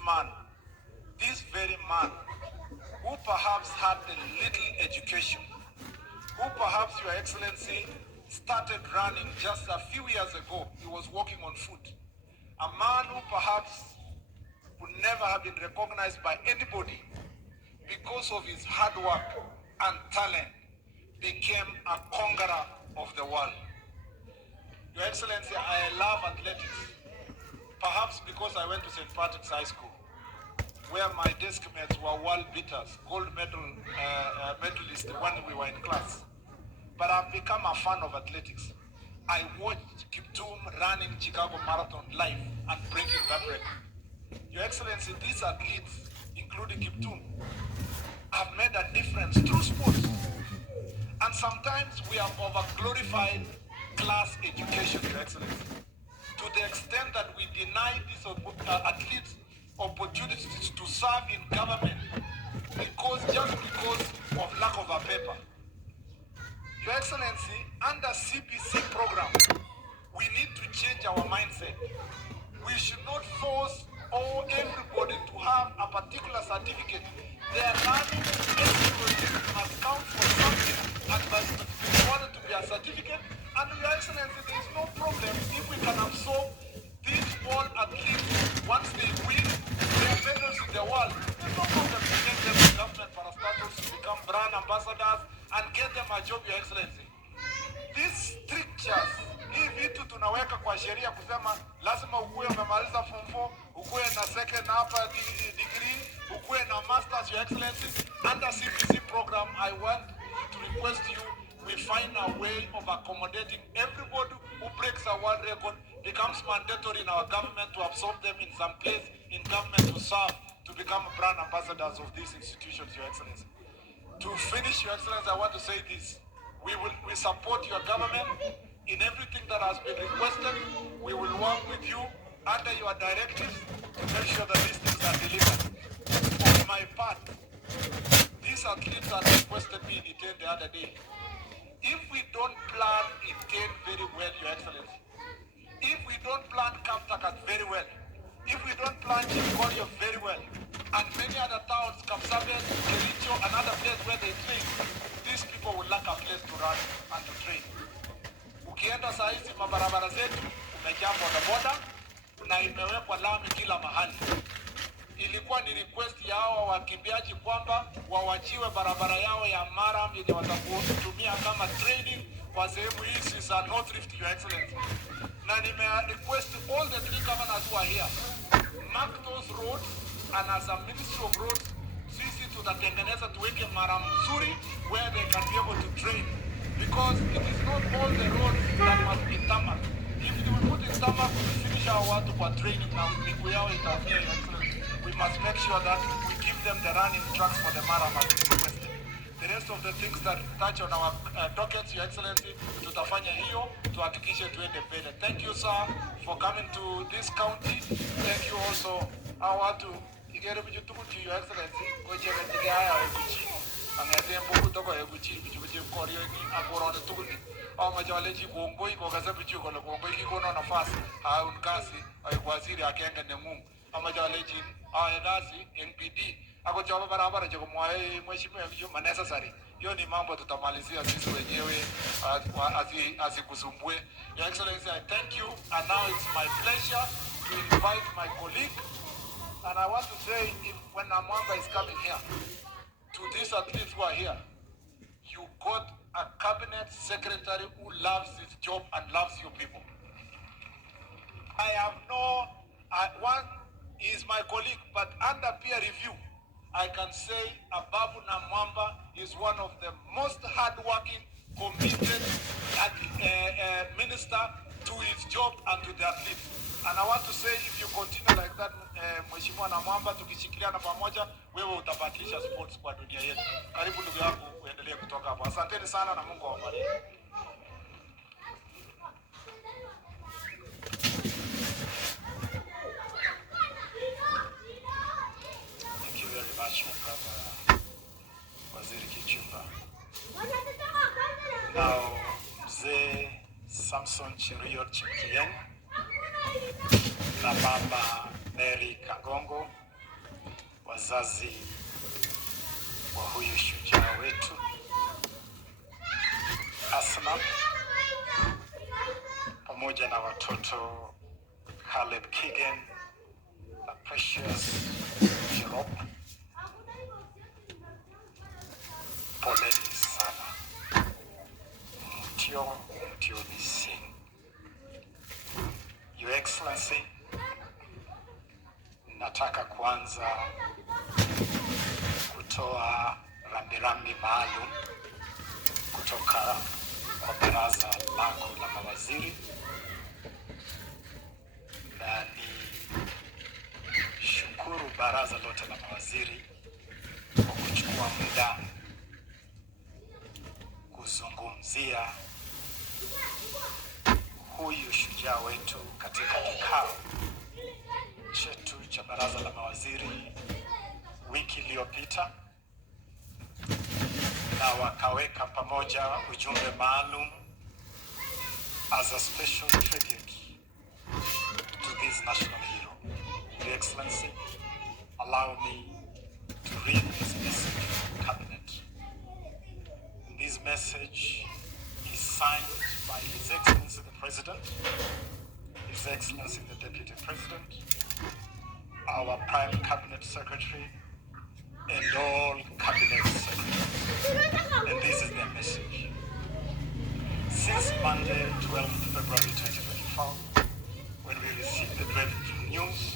very man, who perhaps had a little education, who perhaps, Your Excellency, started running just a few years ago. He was was walking on foot. A man who perhaps would never have been recognized by anybody because of his hard work and talent became a conqueror of the world. Your Excellency, I love athletics. Perhaps because I went to St. Patrick's High School, where my desk mates were world beaters, gold medal medalists when we were in class. But I've become a fan of athletics. I watched Kiptum running Chicago Marathon live and breaking that record. Your Excellency, these athletes, including Kiptum, have made a difference through sports. And sometimes we have over-glorified class education, Your Excellency, to the extent that we deny these athletes opportunities to serve in government just because of lack of a paper. Your Excellency, under CPC program, we need to change our mindset. We should not force everybody to have a particular certificate. Their learning experience must count for something and must be wanted to be a certificate. And Your Excellency, there is no problem if we can absorb these all athletes once they win their medals in the world. There's no problem to make them government parastatals to become brand ambassadors and get them a job, Your Excellency. These strictures, hii vitu tunaweka kwa sheria kusema lazima ukuwe umemaliza form 4, ukuwe na second hapa degree, ukuwe na masters, Your Excellency. Under CPC program, I want to request you, we find a way of accommodating everybody who breaks a world record, becomes mandatory in our government to absorb them in some place in government to serve, to become brand ambassadors of these institutions, Your Excellency. To finish, Your Excellency, I want to say this. We support your government in everything that has been requested. We will work with you under your directives to make sure that these things are delivered. On my part, these athletes that requested me in Iten the other day. If we don't plan Iten very well, Your Excellency, if we don't plan Kaptakat very well, if we don't plan Chikorio very well, and many other towns, Kapsabet, Kericho, and other places where they train, these people will lack a place to run and to train. Ukienda saa hizi mabarabara zetu umejaa bodaboda na imewekwa lami kila mahali. Ilikuwa ni request ya hao wakimbiaji kwamba wawachiwe barabara yao ya Maram yenye watakutumia kama training kwa sehemu hizi za North Rift, Your Excellency. Na nime request all the three governors who are here, mark those roads, and as a Ministry of Roads, sisi tutatengeneza tuweke mara mzuri where they can be able to train, because it is not all the roads that must be tarmac. If we put in tarmac, we finish our watu kwa training na miguu yao itaumia, Your Excellency. We must make sure that we give them the running tracks for the Maram as requested. The rest of the things that touch on our dockets, Your Excellency, tutafanya hiyo tuhakikishe tuende mbele. Thank you, sir, for coming to this county. Thank you also our watu igere bijutuku to Your Excellency koje bendige haya webuchi angete mboku toko webuchi bijubuchi korio ni akorone tukuni au majawaleji bongoi ko gaza bichu ko bongoi ki kono nafasi ha unkasi ay waziri akenge ne Mungu amajawaleji ngazi NPD ako jawaba barabara je kumwae mheshimiwa hiyo necessary. Hiyo ni mambo tutamalizia sisi wenyewe asikusumbue. Your Excellency, I thank you, and now it's my pleasure to invite my colleague. And I want to say, when Amwamba is coming here, to these athletes who are here, you got a cabinet secretary who loves his job and loves you people. One is my colleague, but under peer review, I can say Ababu Namwamba is one of the most hardworking, committed minister to his job and to the athletes. And I want to say, if you continue like that, Mheshimiwa Namwamba, tukishikiliana pamoja, wewe utabadilisha sports kwa dunia yetu. Karibu ndugu yangu, uendelee kutoka hapo. Asanteni sana na Mungu awabariki. Thank you very much, Waziri Kichumba. Now, Mzee Samson Cheruiyot Chepkien na Mama Mary Kangongo, wazazi wa huyu shujaa wetu Asma, pamoja na watoto Caleb Kigen na Precious Jerop. Poleni sana. Mtio Nising. Your Excellency, nataka kuanza kutoa rambirambi maalum kutoka kwa baraza lako la mawaziri, na ni shukuru baraza lote la mawaziri kwa kuchukua muda kuzungumzia huyu shujaa wetu katika kikao chetu cha baraza la mawaziri wiki iliyopita, na wakaweka pamoja ujumbe maalum as a special tribute to this national hero. Your Excellency, allow me to read this message from Cabinet. This message is signed by His Excellency the President, His Excellency the Deputy President, our Prime Cabinet Secretary, and all Cabinet Secretaries. And this is their message. Since Monday, 12th February 2024, when we received the dreadful news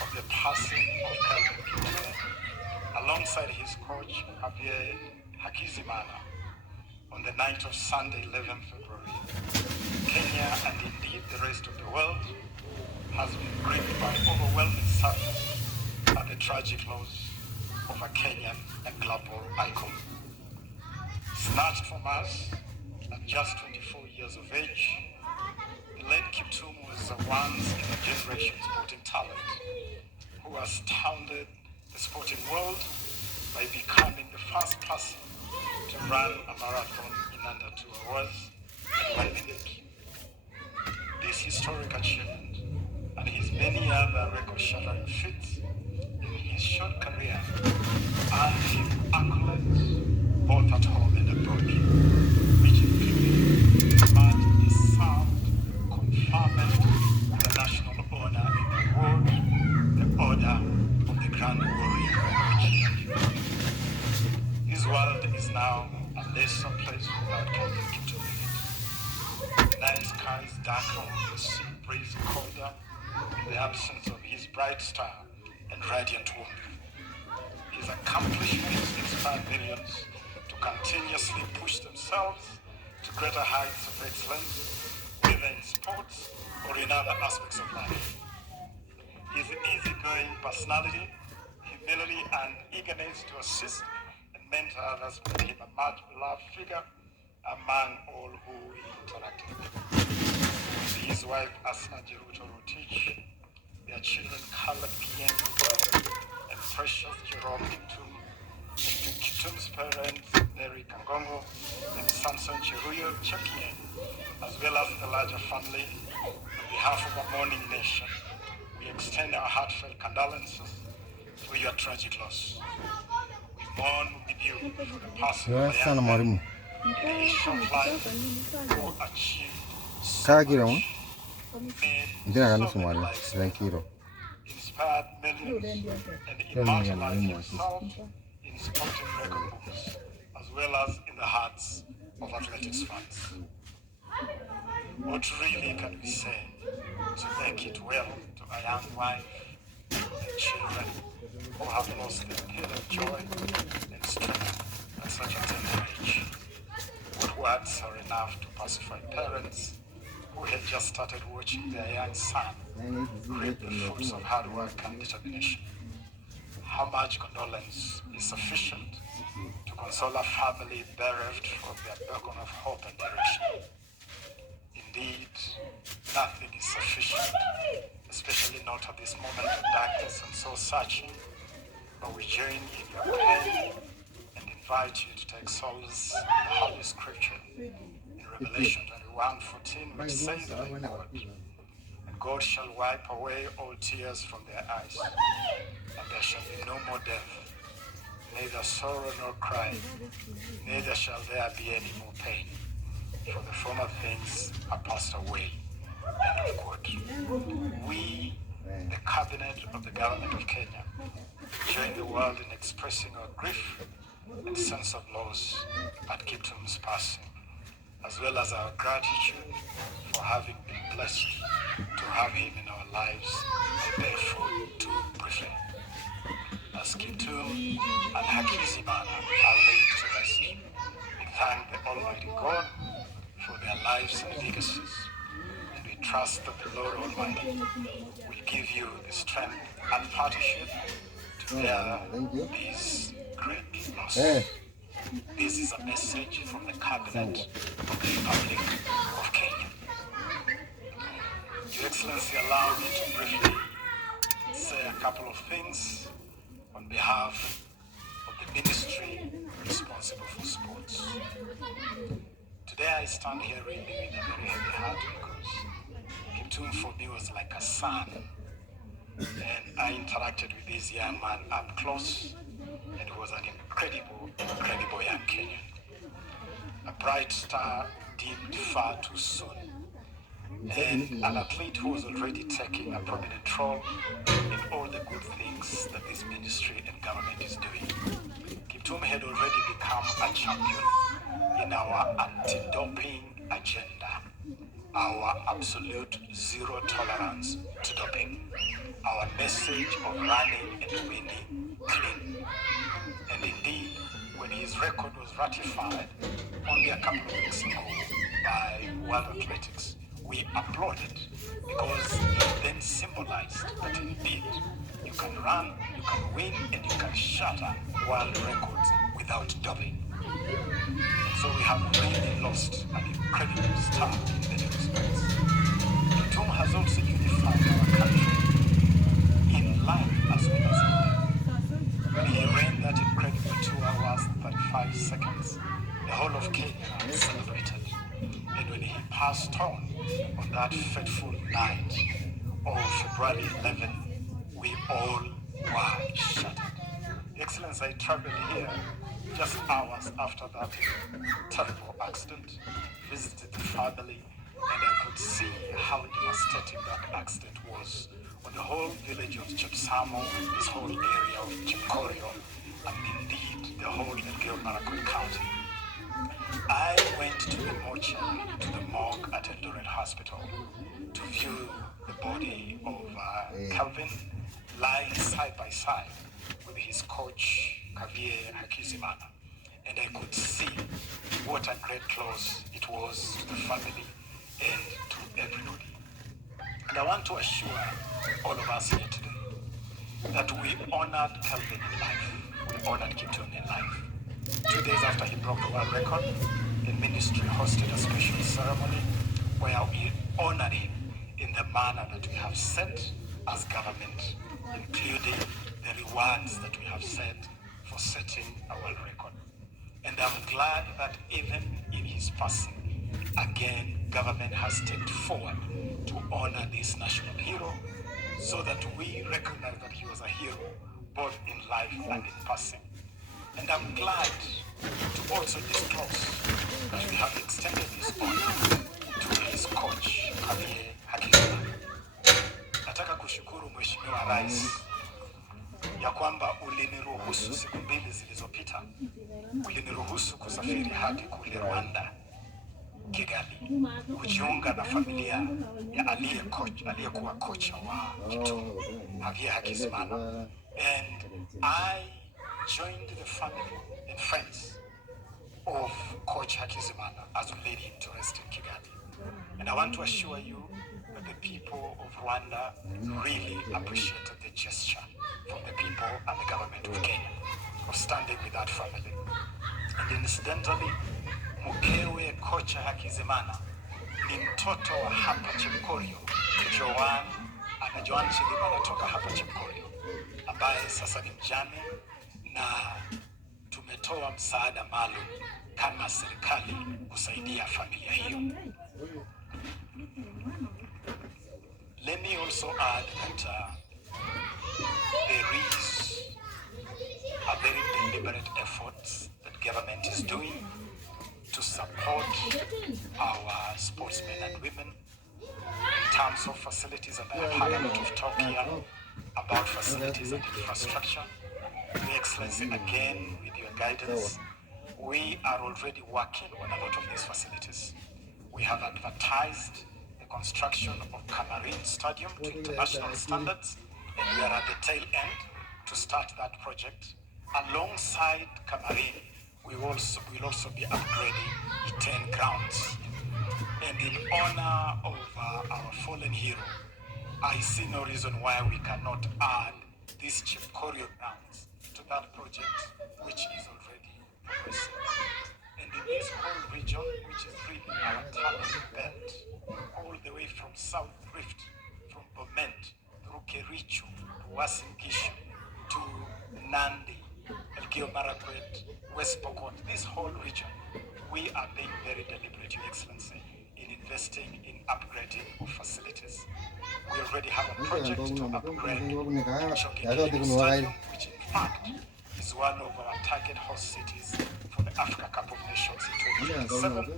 of the passing of Calvin Kigen, alongside his coach, Javier Hakizimana, on the night of Sunday, 11th February, Kenya and indeed the rest of the world has been gripped by overwhelming sadness at the tragic loss of a Kenyan and global icon. Snatched from us at just 24 years of age, the late Kiptum was a once-in-a-generation sporting talent who astounded the sporting world by becoming the first person to run a marathon in under 2 hours and 1 minute. This historic achievement and his many other record-shattering feats in his short career earned him accolades both at home and abroad, which included much deserved conferment of the national honor in the award, the Order of the Grand Warrior of Nigeria. This world is now a lesser place without Calvin Kigen in it. The night skies darker, the sea breeze colder, in the absence of his bright star and radiant warmth. His accomplishments inspire millions to continuously push themselves to greater heights of excellence, whether in sports or in other aspects of life. His easygoing personality, humility, and eagerness to assist and mentor others made him a much beloved figure among all who he interacted with. With his wife Asna Jeruto Rotich, their children Caleb Kigen and Precious Jerome Kiptum, and Kiptum's parents Mary Kangongo and Samson Cheruyo Chekien, as well as the larger family. On behalf of our mourning nation, we extend our heartfelt condolences for your tragic loss. We mourn with you for the passing of a young man in a short life who achieved so much, made so many lives, inspired millions, and immortalized himself in sporting record books, as well as in the hearts of athletics fans. What really can we say to make it well to a young wife and children who have lost their pain of joy and strength at such a tender age? What words are enough to pacify parents who had just started watching their young son reap the fruits of hard work and determination? How much condolence is sufficient to console a family bereft of their beacon of hope and direction? Indeed, nothing is sufficient, especially not at this moment of darkness and soul searching, but we join in your pain and invite you to take solace in the Holy Scripture. In Revelation 21:14, which says like God, and God shall wipe away all tears from their eyes, and there shall be no more death, neither sorrow nor crying, neither shall there be any more pain, for the former things are passed away. End of quote. We, the cabinet of the government of Kenya, join the world in expressing our grief and sense of loss at Kiptum's passing, as well as our gratitude for having been blessed to have him in our lives. I therefore do briefly. As Kiptum and Hakizimana are laid to rest, we thank the Almighty God for their lives and legacies, and we trust that the Lord Almighty will give you the strength and partnership to bear these great losses. This is a message from the Cabinet of the Republic of Kenya. Your Excellency, allow me to briefly say a couple of things on behalf of the ministry responsible for sports. Today I stand here really with a very heavy heart because Kiptum for me was like a son, and I interacted with this young man up close, and he was an incredible young Kenyan. A bright star dimmed far too soon, and an athlete who was already taking a prominent role in all the good things that this ministry and government is doing. Kiptum had already become a champion in our anti-doping agenda, our absolute zero tolerance to doping, our message of running and winning clean. And indeed, when his record was ratified only a couple of weeks ago by World Athletics, we applauded because it then symbolized that indeed you can run, you can win, and you can shatter world records without doping. So we have really lost an incredible star in many respects. Kiptum has also unified our country in life as well as in death. When he ran that incredible 2 hours, 35 seconds, the whole of Kenya celebrated. And when he passed on that fateful night of February 11, we all were shattered. Excellence, I traveled here just hours after that terrible accident, visited the family, and I could see how devastating that accident was on the whole village of Chepsamo, this whole area of Chikorio, and indeed the whole Elgeyo Marakwet County. I went to the mortuary, to the morgue at Eldoret Hospital to view the body of Calvin lying side by side with his coach, Kavie Hakizimana. And I could see what a great loss it was to the family and to everybody. And I want to assure all of us here today that we honored Calvin in life. We honored Kiptum in life. 2 days after he broke the world record, the ministry hosted a special ceremony where we honored him in the manner that we have set as government, including the rewards that we have set for setting a world record. And I'm glad that even in his passing, again, government has stepped forward to honor this national hero so that we recognize that he was a hero both in life and in passing. And I'm glad to also disclose that we have extended this honor to his coach, Kavie Hakizimana. Nataka kushukuru Mheshimiwa Rais ya kwamba uliniruhusu siku 2 zilizopita, uliniruhusu kusafiri hadi kule Rwanda, Kigali, kujiunga na familia ya aliyekuwa kocha wa Kiptum, Kavie Hakizimana. And I joined the family and friends of Coach Hakizimana as we laid him to rest in Kigali. And I want to assure you that the people of Rwanda really appreciated the gesture from the people and the government of Kenya of standing with that family. And incidentally, mkewe Coach Hakizimana ni mtoto wa hapa Chimkorio, Joan Chilima anatoka hapa Chimkorio, ambaye sasa ni mjane, na tumetoa msaada maalum kama serikali kusaidia familia hiyo. Let me also add that there is a very deliberate effort that government is doing to support our sportsmen and women terms of facilities, and I have had a lot of talk here about facilities and infrastructure. Your Excellency, again, with your guidance, we are already working on a lot of these facilities. We have advertised the construction of Camarine Stadium to international standards, and we are at the tail end to start that project. Alongside Camarine, we will also be upgrading Iten grounds. And in honor of our fallen hero, I see no reason why we cannot add these Chepkorio grounds to that project, which is already progressing. And in this whole region, which is really our talent belt, all the way from South Rift, from Bomet, through Kericho, to Uasin Gishu, to Nandi, Elgeyo Marakwet, West Pokot, this whole region, we are being very deliberate, Your Excellency, in investing in upgrading of facilities. We already have a project to upgrade Chogekeni Stadium, which in fact is one of our target host cities for the Africa Cup of Nations in 2027.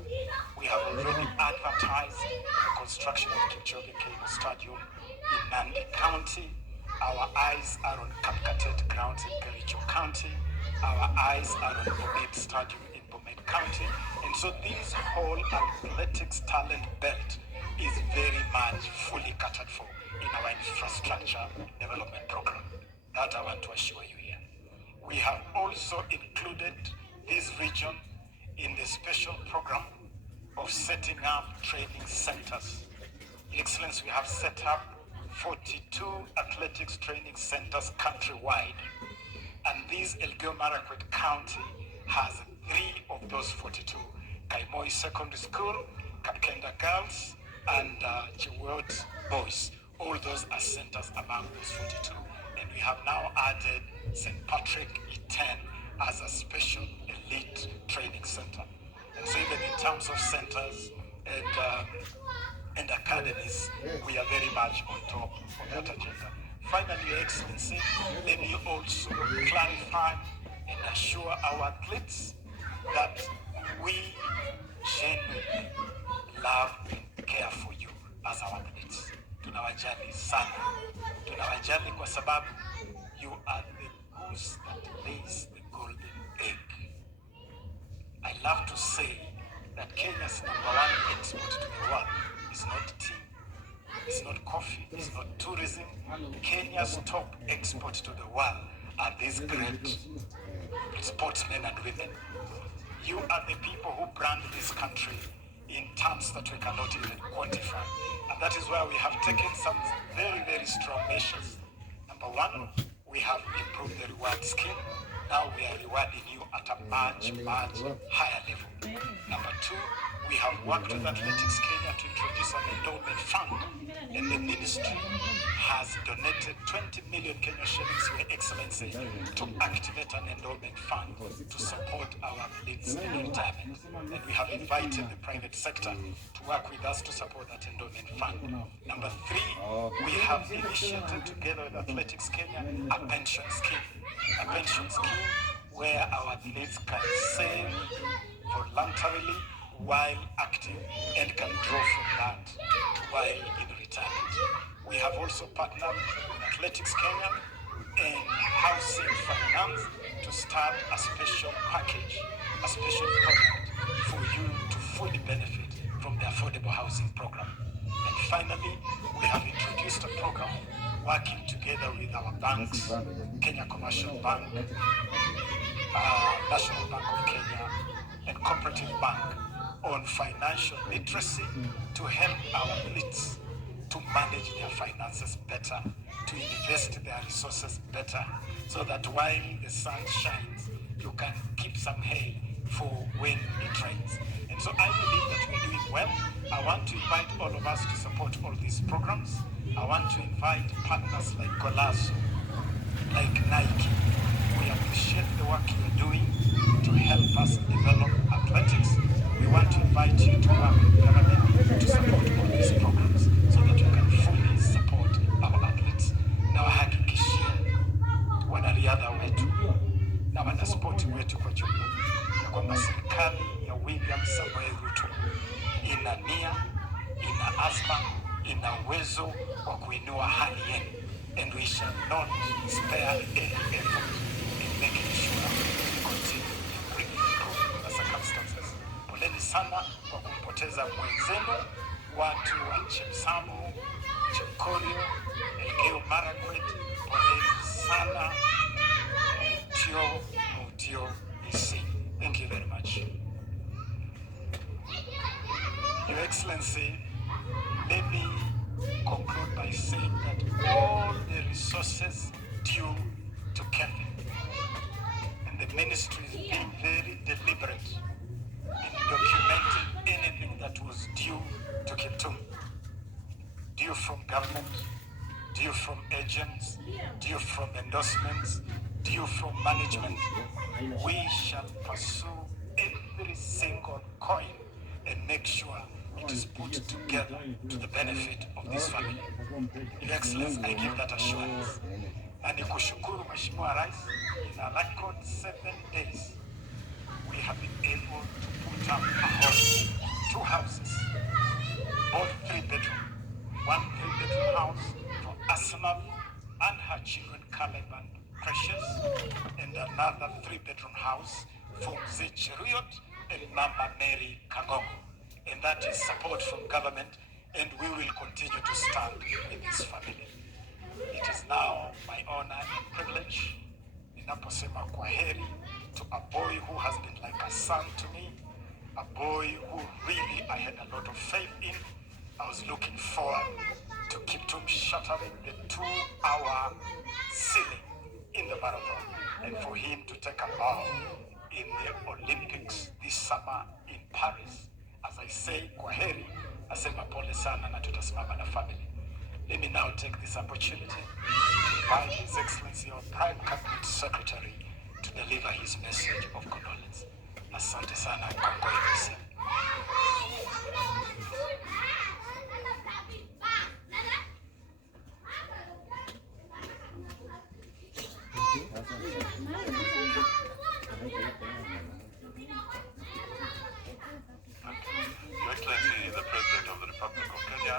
We have already advertised the construction of Chogekeni Stadium in Nandi County. Our eyes are on Kapkatet grounds in Kericho County. Our eyes are on Bomet Stadium in Bomet County. And so this whole athletics talent belt is very much fully catered for in our infrastructure development program. That I want to assure you here. We have also included this region in the special program of setting up training centers. Your Excellency, we have set up 42 athletics training centers countrywide. And this Elgeyo Marakwet County has 3 of those 42. Kaimoi Secondary School, Kapkenda Girls, and Chiwot Boys. All those are centers among those 42. And we have now added St. Patrick Iten as a special elite training center. And so even in terms of centers and academies, we are very much on top of that agenda. Finally, Your Excellency, let me also clarify and assure our athletes that we genuinely love and care for you as our athletes. Tunawajali sana. Tunawajali kwa sababu you are the goose that lays the golden egg. I love to say that Kenya's #1 export to the world is not tea, it's not coffee, it's not tourism. Kenya's top export to the world are these great sportsmen and women. You are the people who brand this country in terms that we cannot even quantify. And that is why we have taken some very, very strong measures. Number 1, we have improved the reward scheme. Now we are rewarding you at a much, much higher level. Number 2, we have worked with Athletics Kenya to introduce an endowment fund, and the ministry has donated 20 million Kenya shillings, Your Excellency, to activate an endowment fund to support our athletes in retirement. And we have invited the private sector to work with us to support that endowment fund. Number 3, we have initiated together with Athletics Kenya a pension scheme. A pension scheme where our athletes can save voluntarily while active and can draw from that while in retirement. We have also partnered with Athletics Kenya and Housing Finance to start a special package, a special product for you to fully benefit from the affordable housing program. And finally, we have introduced a program working together with our banks, Kenya Commercial Bank, National Bank of Kenya, and Cooperative Bank, on financial literacy to help our athletes to manage their finances better, to invest their resources better, so that while the sun shines, you can keep some hay for when it rains. And so I believe that we're doing well. I want to invite all of us to support all these programs. I want to invite partners like Golazo, like Nike. We appreciate the work you're doing to help us develop athletics. We want to invite you to work with government to support all these programs so that we can fully support our athletes. Na wahakikishia wanariadha wetu na wanaspoti wetu kwa jumla ya kwamba serikali ya William Samoei Ruto ina nia, ina azma, ina kwa kuinua hali yenu, and we shall not spare any effort in making sure we continue to bring improvement the circumstances. Poleni sana kwa kumpoteza mwenzenu, watu wa Chepsamu, Chepkorio, Elgeyo Marakwet. Poleni sana. Mutio DC. Thank you very much. Your Excellency, let me conclude by saying that all the resources due to Kelvin and the ministry is being very deliberate in documenting anything that was due to Kiptum, due from government, due from agents, due from endorsements, due from management. We shall pursue every single coin and make sure it is put together to the benefit of this family. Your Excellency, I give that assurance. Na nikushukuru Mheshimiwa Rais, in a record 7 days, we have been able to put up a home, 2 houses, both 3-bedroom, 1 3-bedroom house for Asma and her children Caleb and Precious, and another 3-bedroom house for Mzee Cheruyot and Mama Mary Kangongo. And that is support from government, and we will continue to stand with this family. It is now my honor and privilege, ninaposema kwaheri, to a boy who has been like a son to me, a boy who really I had a lot of faith in. I was looking forward to Kiptum shattering the 2-hour ceiling in the marathon, and for him to take a bow in the Olympics this summer in Paris. As I say kwaheri, nasema pole sana na tutasimama na family. Let me now take this opportunity to invite His Excellency our Prime Cabinet Secretary to deliver his message of condolence. Asante sana kwa kueleza. Your Excellency, the President of the Republic of Kenya,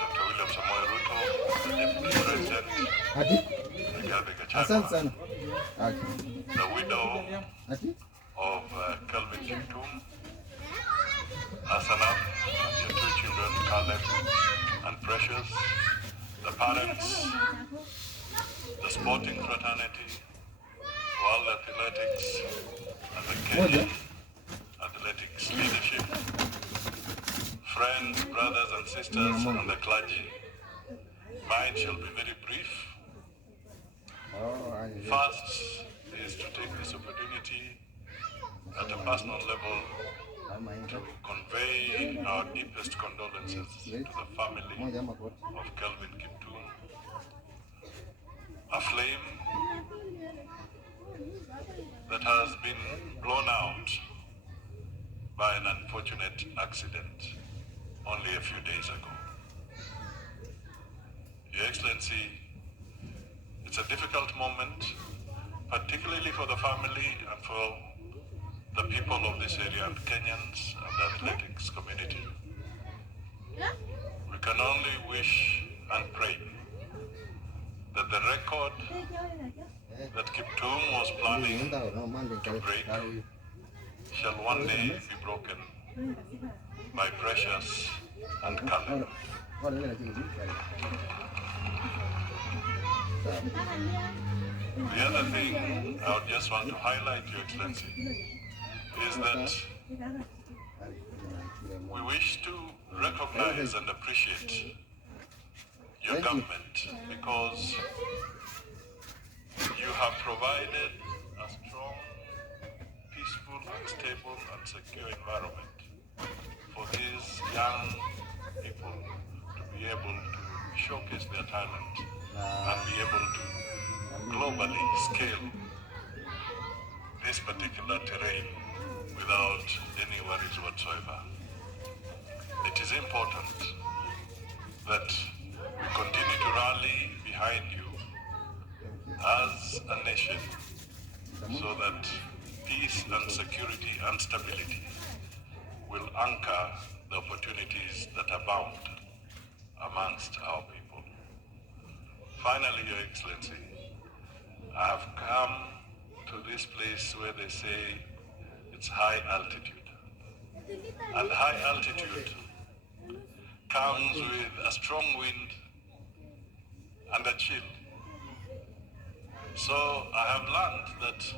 Dr. William Samoei Ruto, the Deputy President, the widow of Kelvin Kiptum, Asanam, and your 2 children, Caleb and Precious, the parents, the sporting fraternity, World Athletics, and the Kenyan Athletics leadership, friends, brothers and sisters, and the clergy. Mine shall be very brief. First is to take this opportunity at a personal level to convey our deepest condolences to the family of Kelvin Kiptum, a flame that has been blown out by an unfortunate accident only a few days ago. Your Excellency, it's a difficult moment, particularly for the family and for the people of this area and Kenyans and the athletics community. We can only wish and pray that the record that Kiptum was planning to break shall one day be broken by Precious and Caleb. The other thing I would just want to highlight, Your Excellency, is that we wish to recognize and appreciate your government because you have provided a strong, peaceful, and stable and secure environment for these young people to be able to showcase their talent and be able to globally scale this particular terrain without any worries whatsoever. It is important that we continue to rally behind you as a nation so that peace and security and stability will anchor the opportunities that abound amongst our people. Finally, Your Excellency, I have come to this place where they say it's high altitude. And high altitude comes with a strong wind and a chill. So I have learned that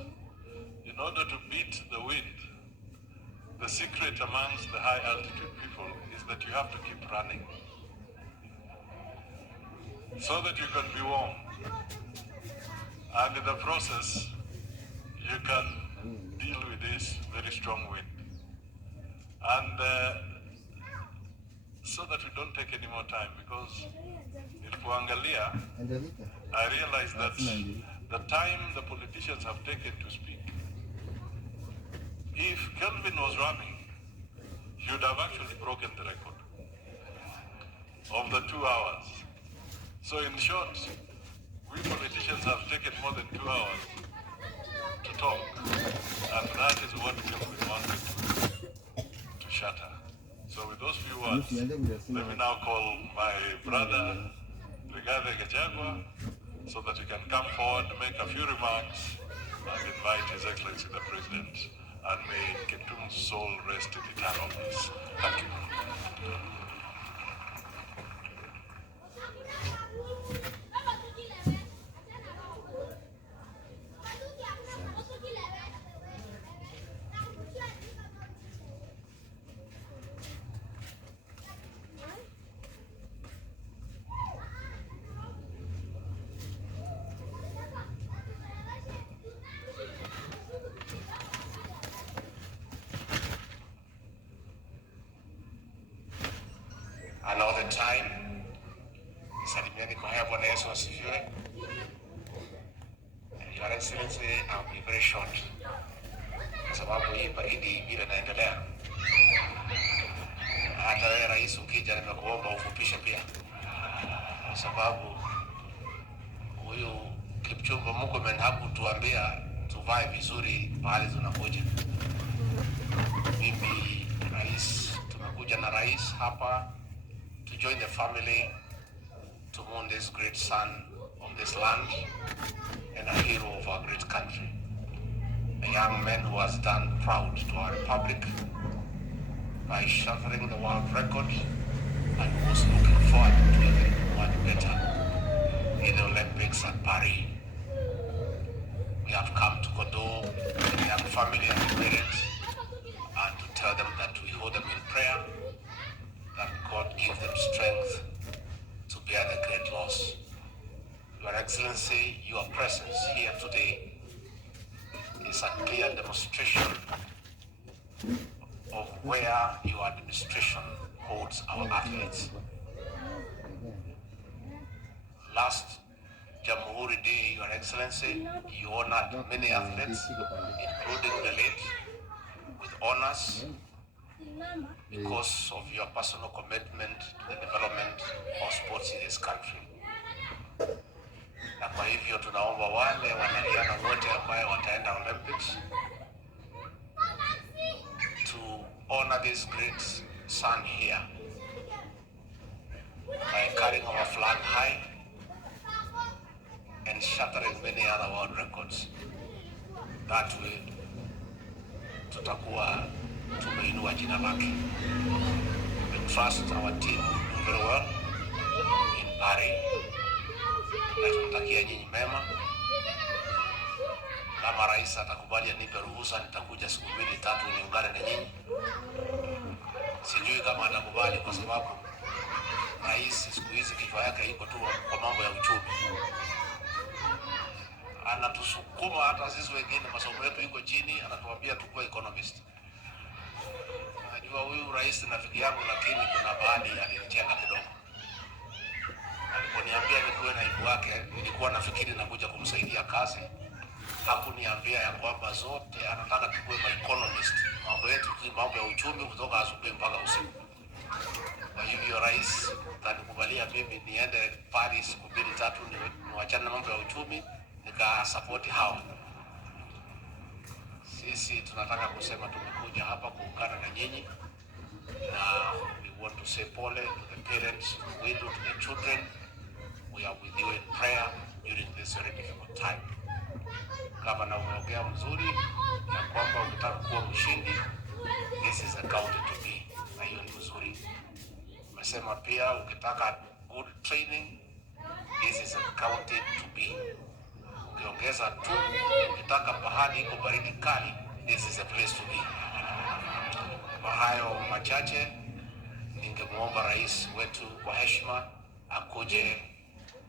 in order to beat the wind, the secret amongst the high altitude people is that you have to keep running so that you can be warm. And in the process, you can deal with this very strong wind. And so that we don't take any more time, because nilipoangalia, I realized that the time the politicians have taken to speak, if Kelvin was running, he would have actually broken the record of the 2 hours. So in short, we politicians have taken more than 2 hours to talk, and that is what Kelvin wanted to shatter. So with those few words, let me now call my brother, Rigathi Gachagua, so that he can come forward, make a few remarks, and invite His Excellency the President, and may Kiptum's soul rest in eternal peace. Thank you. Another time, salimieni kwa haya. Bwana Yesu asifiwe. Your Excellency, I'll be very short kwa sababu hii baridi ile inaendelea. Hata wewe rais ukija, nimekuomba ufupishe pia, kwa sababu huyu Kipchumba Murkomen hakutuambia tuvae vizuri mahali tunakuja. Mimi rais, tumekuja na rais hapa to join the family to mourn this great son of this land and a hero of our great country. A young man who has done proud to our republic by shattering the world record and was looking forward to even much better in the Olympics at Paris. We have come to condole the young family and the parents and to tell them that we hold them in prayer, that God give them strength to bear the great loss. Your Excellency, your presence here today is a clear demonstration of where your administration holds our athletes. Last Jamhuri Day, Your Excellency, you honored many athletes, including the late, with honors because of your personal commitment to the development of sports in this country. Na kwa hivyo tunaomba wale wanariadha wote ambao wataenda Olympics to honor this great son here by carrying our flag high and shattering many other world records. That way, tutakuwa tumeinua jina lake. We trust our team very well in Paris. Na tunatakia nyinyi mema. Kama rais atakubali anipe ruhusa, nitakuja siku 2-3 niungane na nyinyi. Sijui kama atakubali kwa sababu rais siku hizi kichwa yake iko tu kwa mambo ya uchumi. Anatusukuma hata sisi wengine masomo yetu iko chini, anatuambia tukue economist. Najua huyu rais rafiki yangu, lakini kuna baadhi alinitenga kidogo. Aliponiambia nikuwe naibu wake, nilikuwa nafikiri nakuja kumsaidia kazi. Hakuniambia ya kwamba zote anataka tukue economist. Mambo yetu ni mambo ya uchumi kutoka asubuhi mpaka usiku. Kwa hivyo rais atanikubalia mimi niende Paris siku 2-3 niwachane na mambo ya uchumi, nikasupport hawa. Sisi tunataka kusema tumekuja hapa kuungana na nyinyi, na we want to say pole to the parents, to the widow, to the children. this very difficult time. Gavana, umeongea mzuri na kwamba unataka kuwa mshindi. This is a county to be. Na hiyo ni mzuri. Umesema pia ukitaka good training, this is a county to be. Ukiongeza tu, ukitaka pahali iko baridi kali, this is a place to be. Kwa hayo machache, ningemuomba rais wetu kwa heshima akuje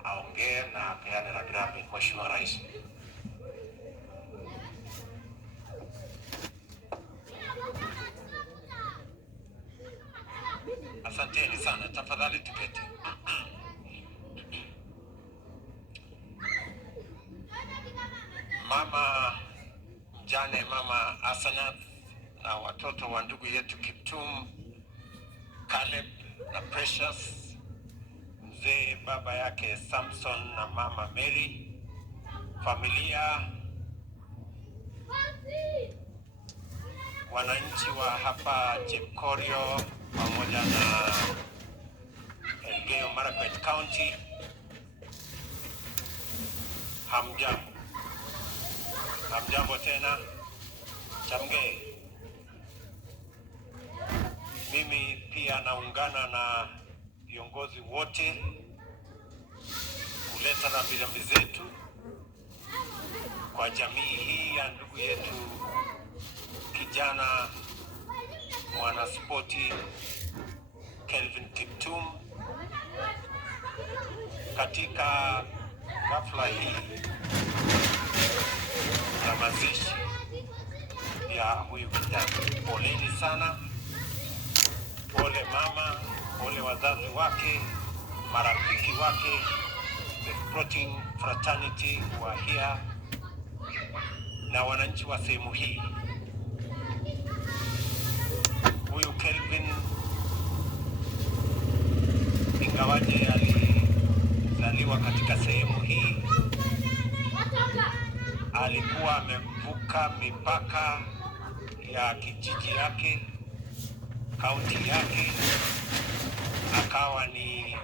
aongee na apeane rambirambi. Mheshimiwa Rais. Asanteni sana, tafadhali tuketi. Mama mjane, Mama Asanath na watoto wa ndugu yetu Kiptum, Caleb na Precious, mzee baba yake Samson na Mama Mary, familia, wananchi wa hapa Chepkorio pamoja na Elgeyo Marakwet County, hamjambo. Hamjambo tena. Chamgei. Mimi pia naungana na viongozi wote kuleta rambirambi zetu kwa jamii hii ya ndugu yetu kijana mwanaspoti Kelvin Kiptum katika ghafla hii ya mazishi ya huyu kijana. Poleni sana. Pole mama, pole wazazi wake, marafiki wake, the sporting fraternity who are here, na wananchi wa sehemu hii. Huyu Kelvin, ingawaje alizaliwa katika sehemu hii, alikuwa amevuka mipaka ya kijiji yake, kaunti yake, akawa ni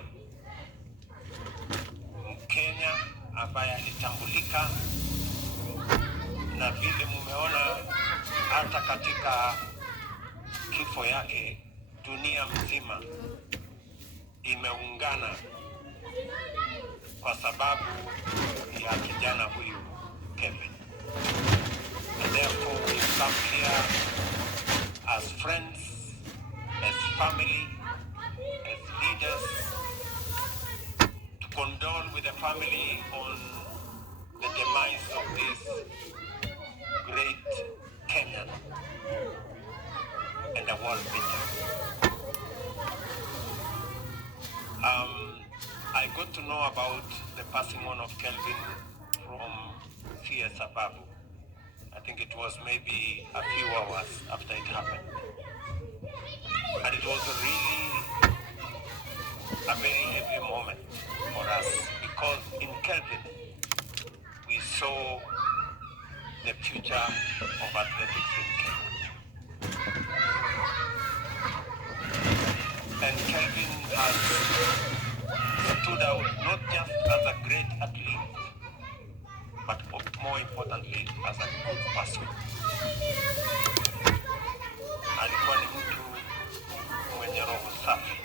Mkenya ambaye alitambulika, na vile mumeona hata katika kifo yake dunia mzima imeungana kwa sababu ya kijana huyu Kevin. And therefore we come here as friends, as family, as leaders, to condole with the family on the demise of this great Kenyan and a world leader. I got to know about the passing on of Kelvin from CS Ababu. I think it was maybe a few hours after it happened. And it was really a very heavy moment for us, because in Kelvin we saw the future of athletics in Kenya. And Kelvin has stood out not just as a great athlete, but more importantly as a good person. Alikuwa ni mtu mwenye roho safi,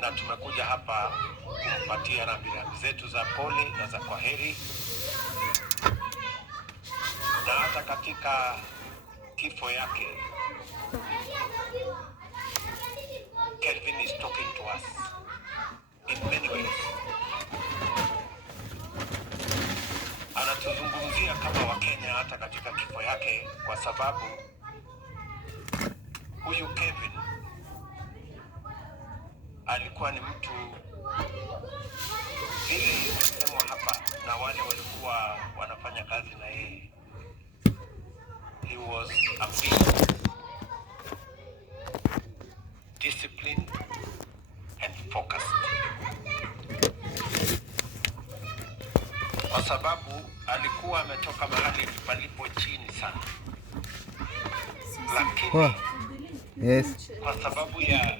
na tumekuja hapa kumpatia rambirambi zetu za pole na za kwaheri. Na hata katika kifo yake, Kelvin is talking to us in many ways. Anatuzungumzia kama Wakenya hata katika kifo yake, kwa sababu huyu Kevin alikuwa ni mtu vile imesemwa hapa na wale walikuwa wanafanya kazi na yeye. He was a big, disciplined and focused. Kwa sababu alikuwa ametoka mahali palipo chini sana. Lakini Yes. Kwa sababu ya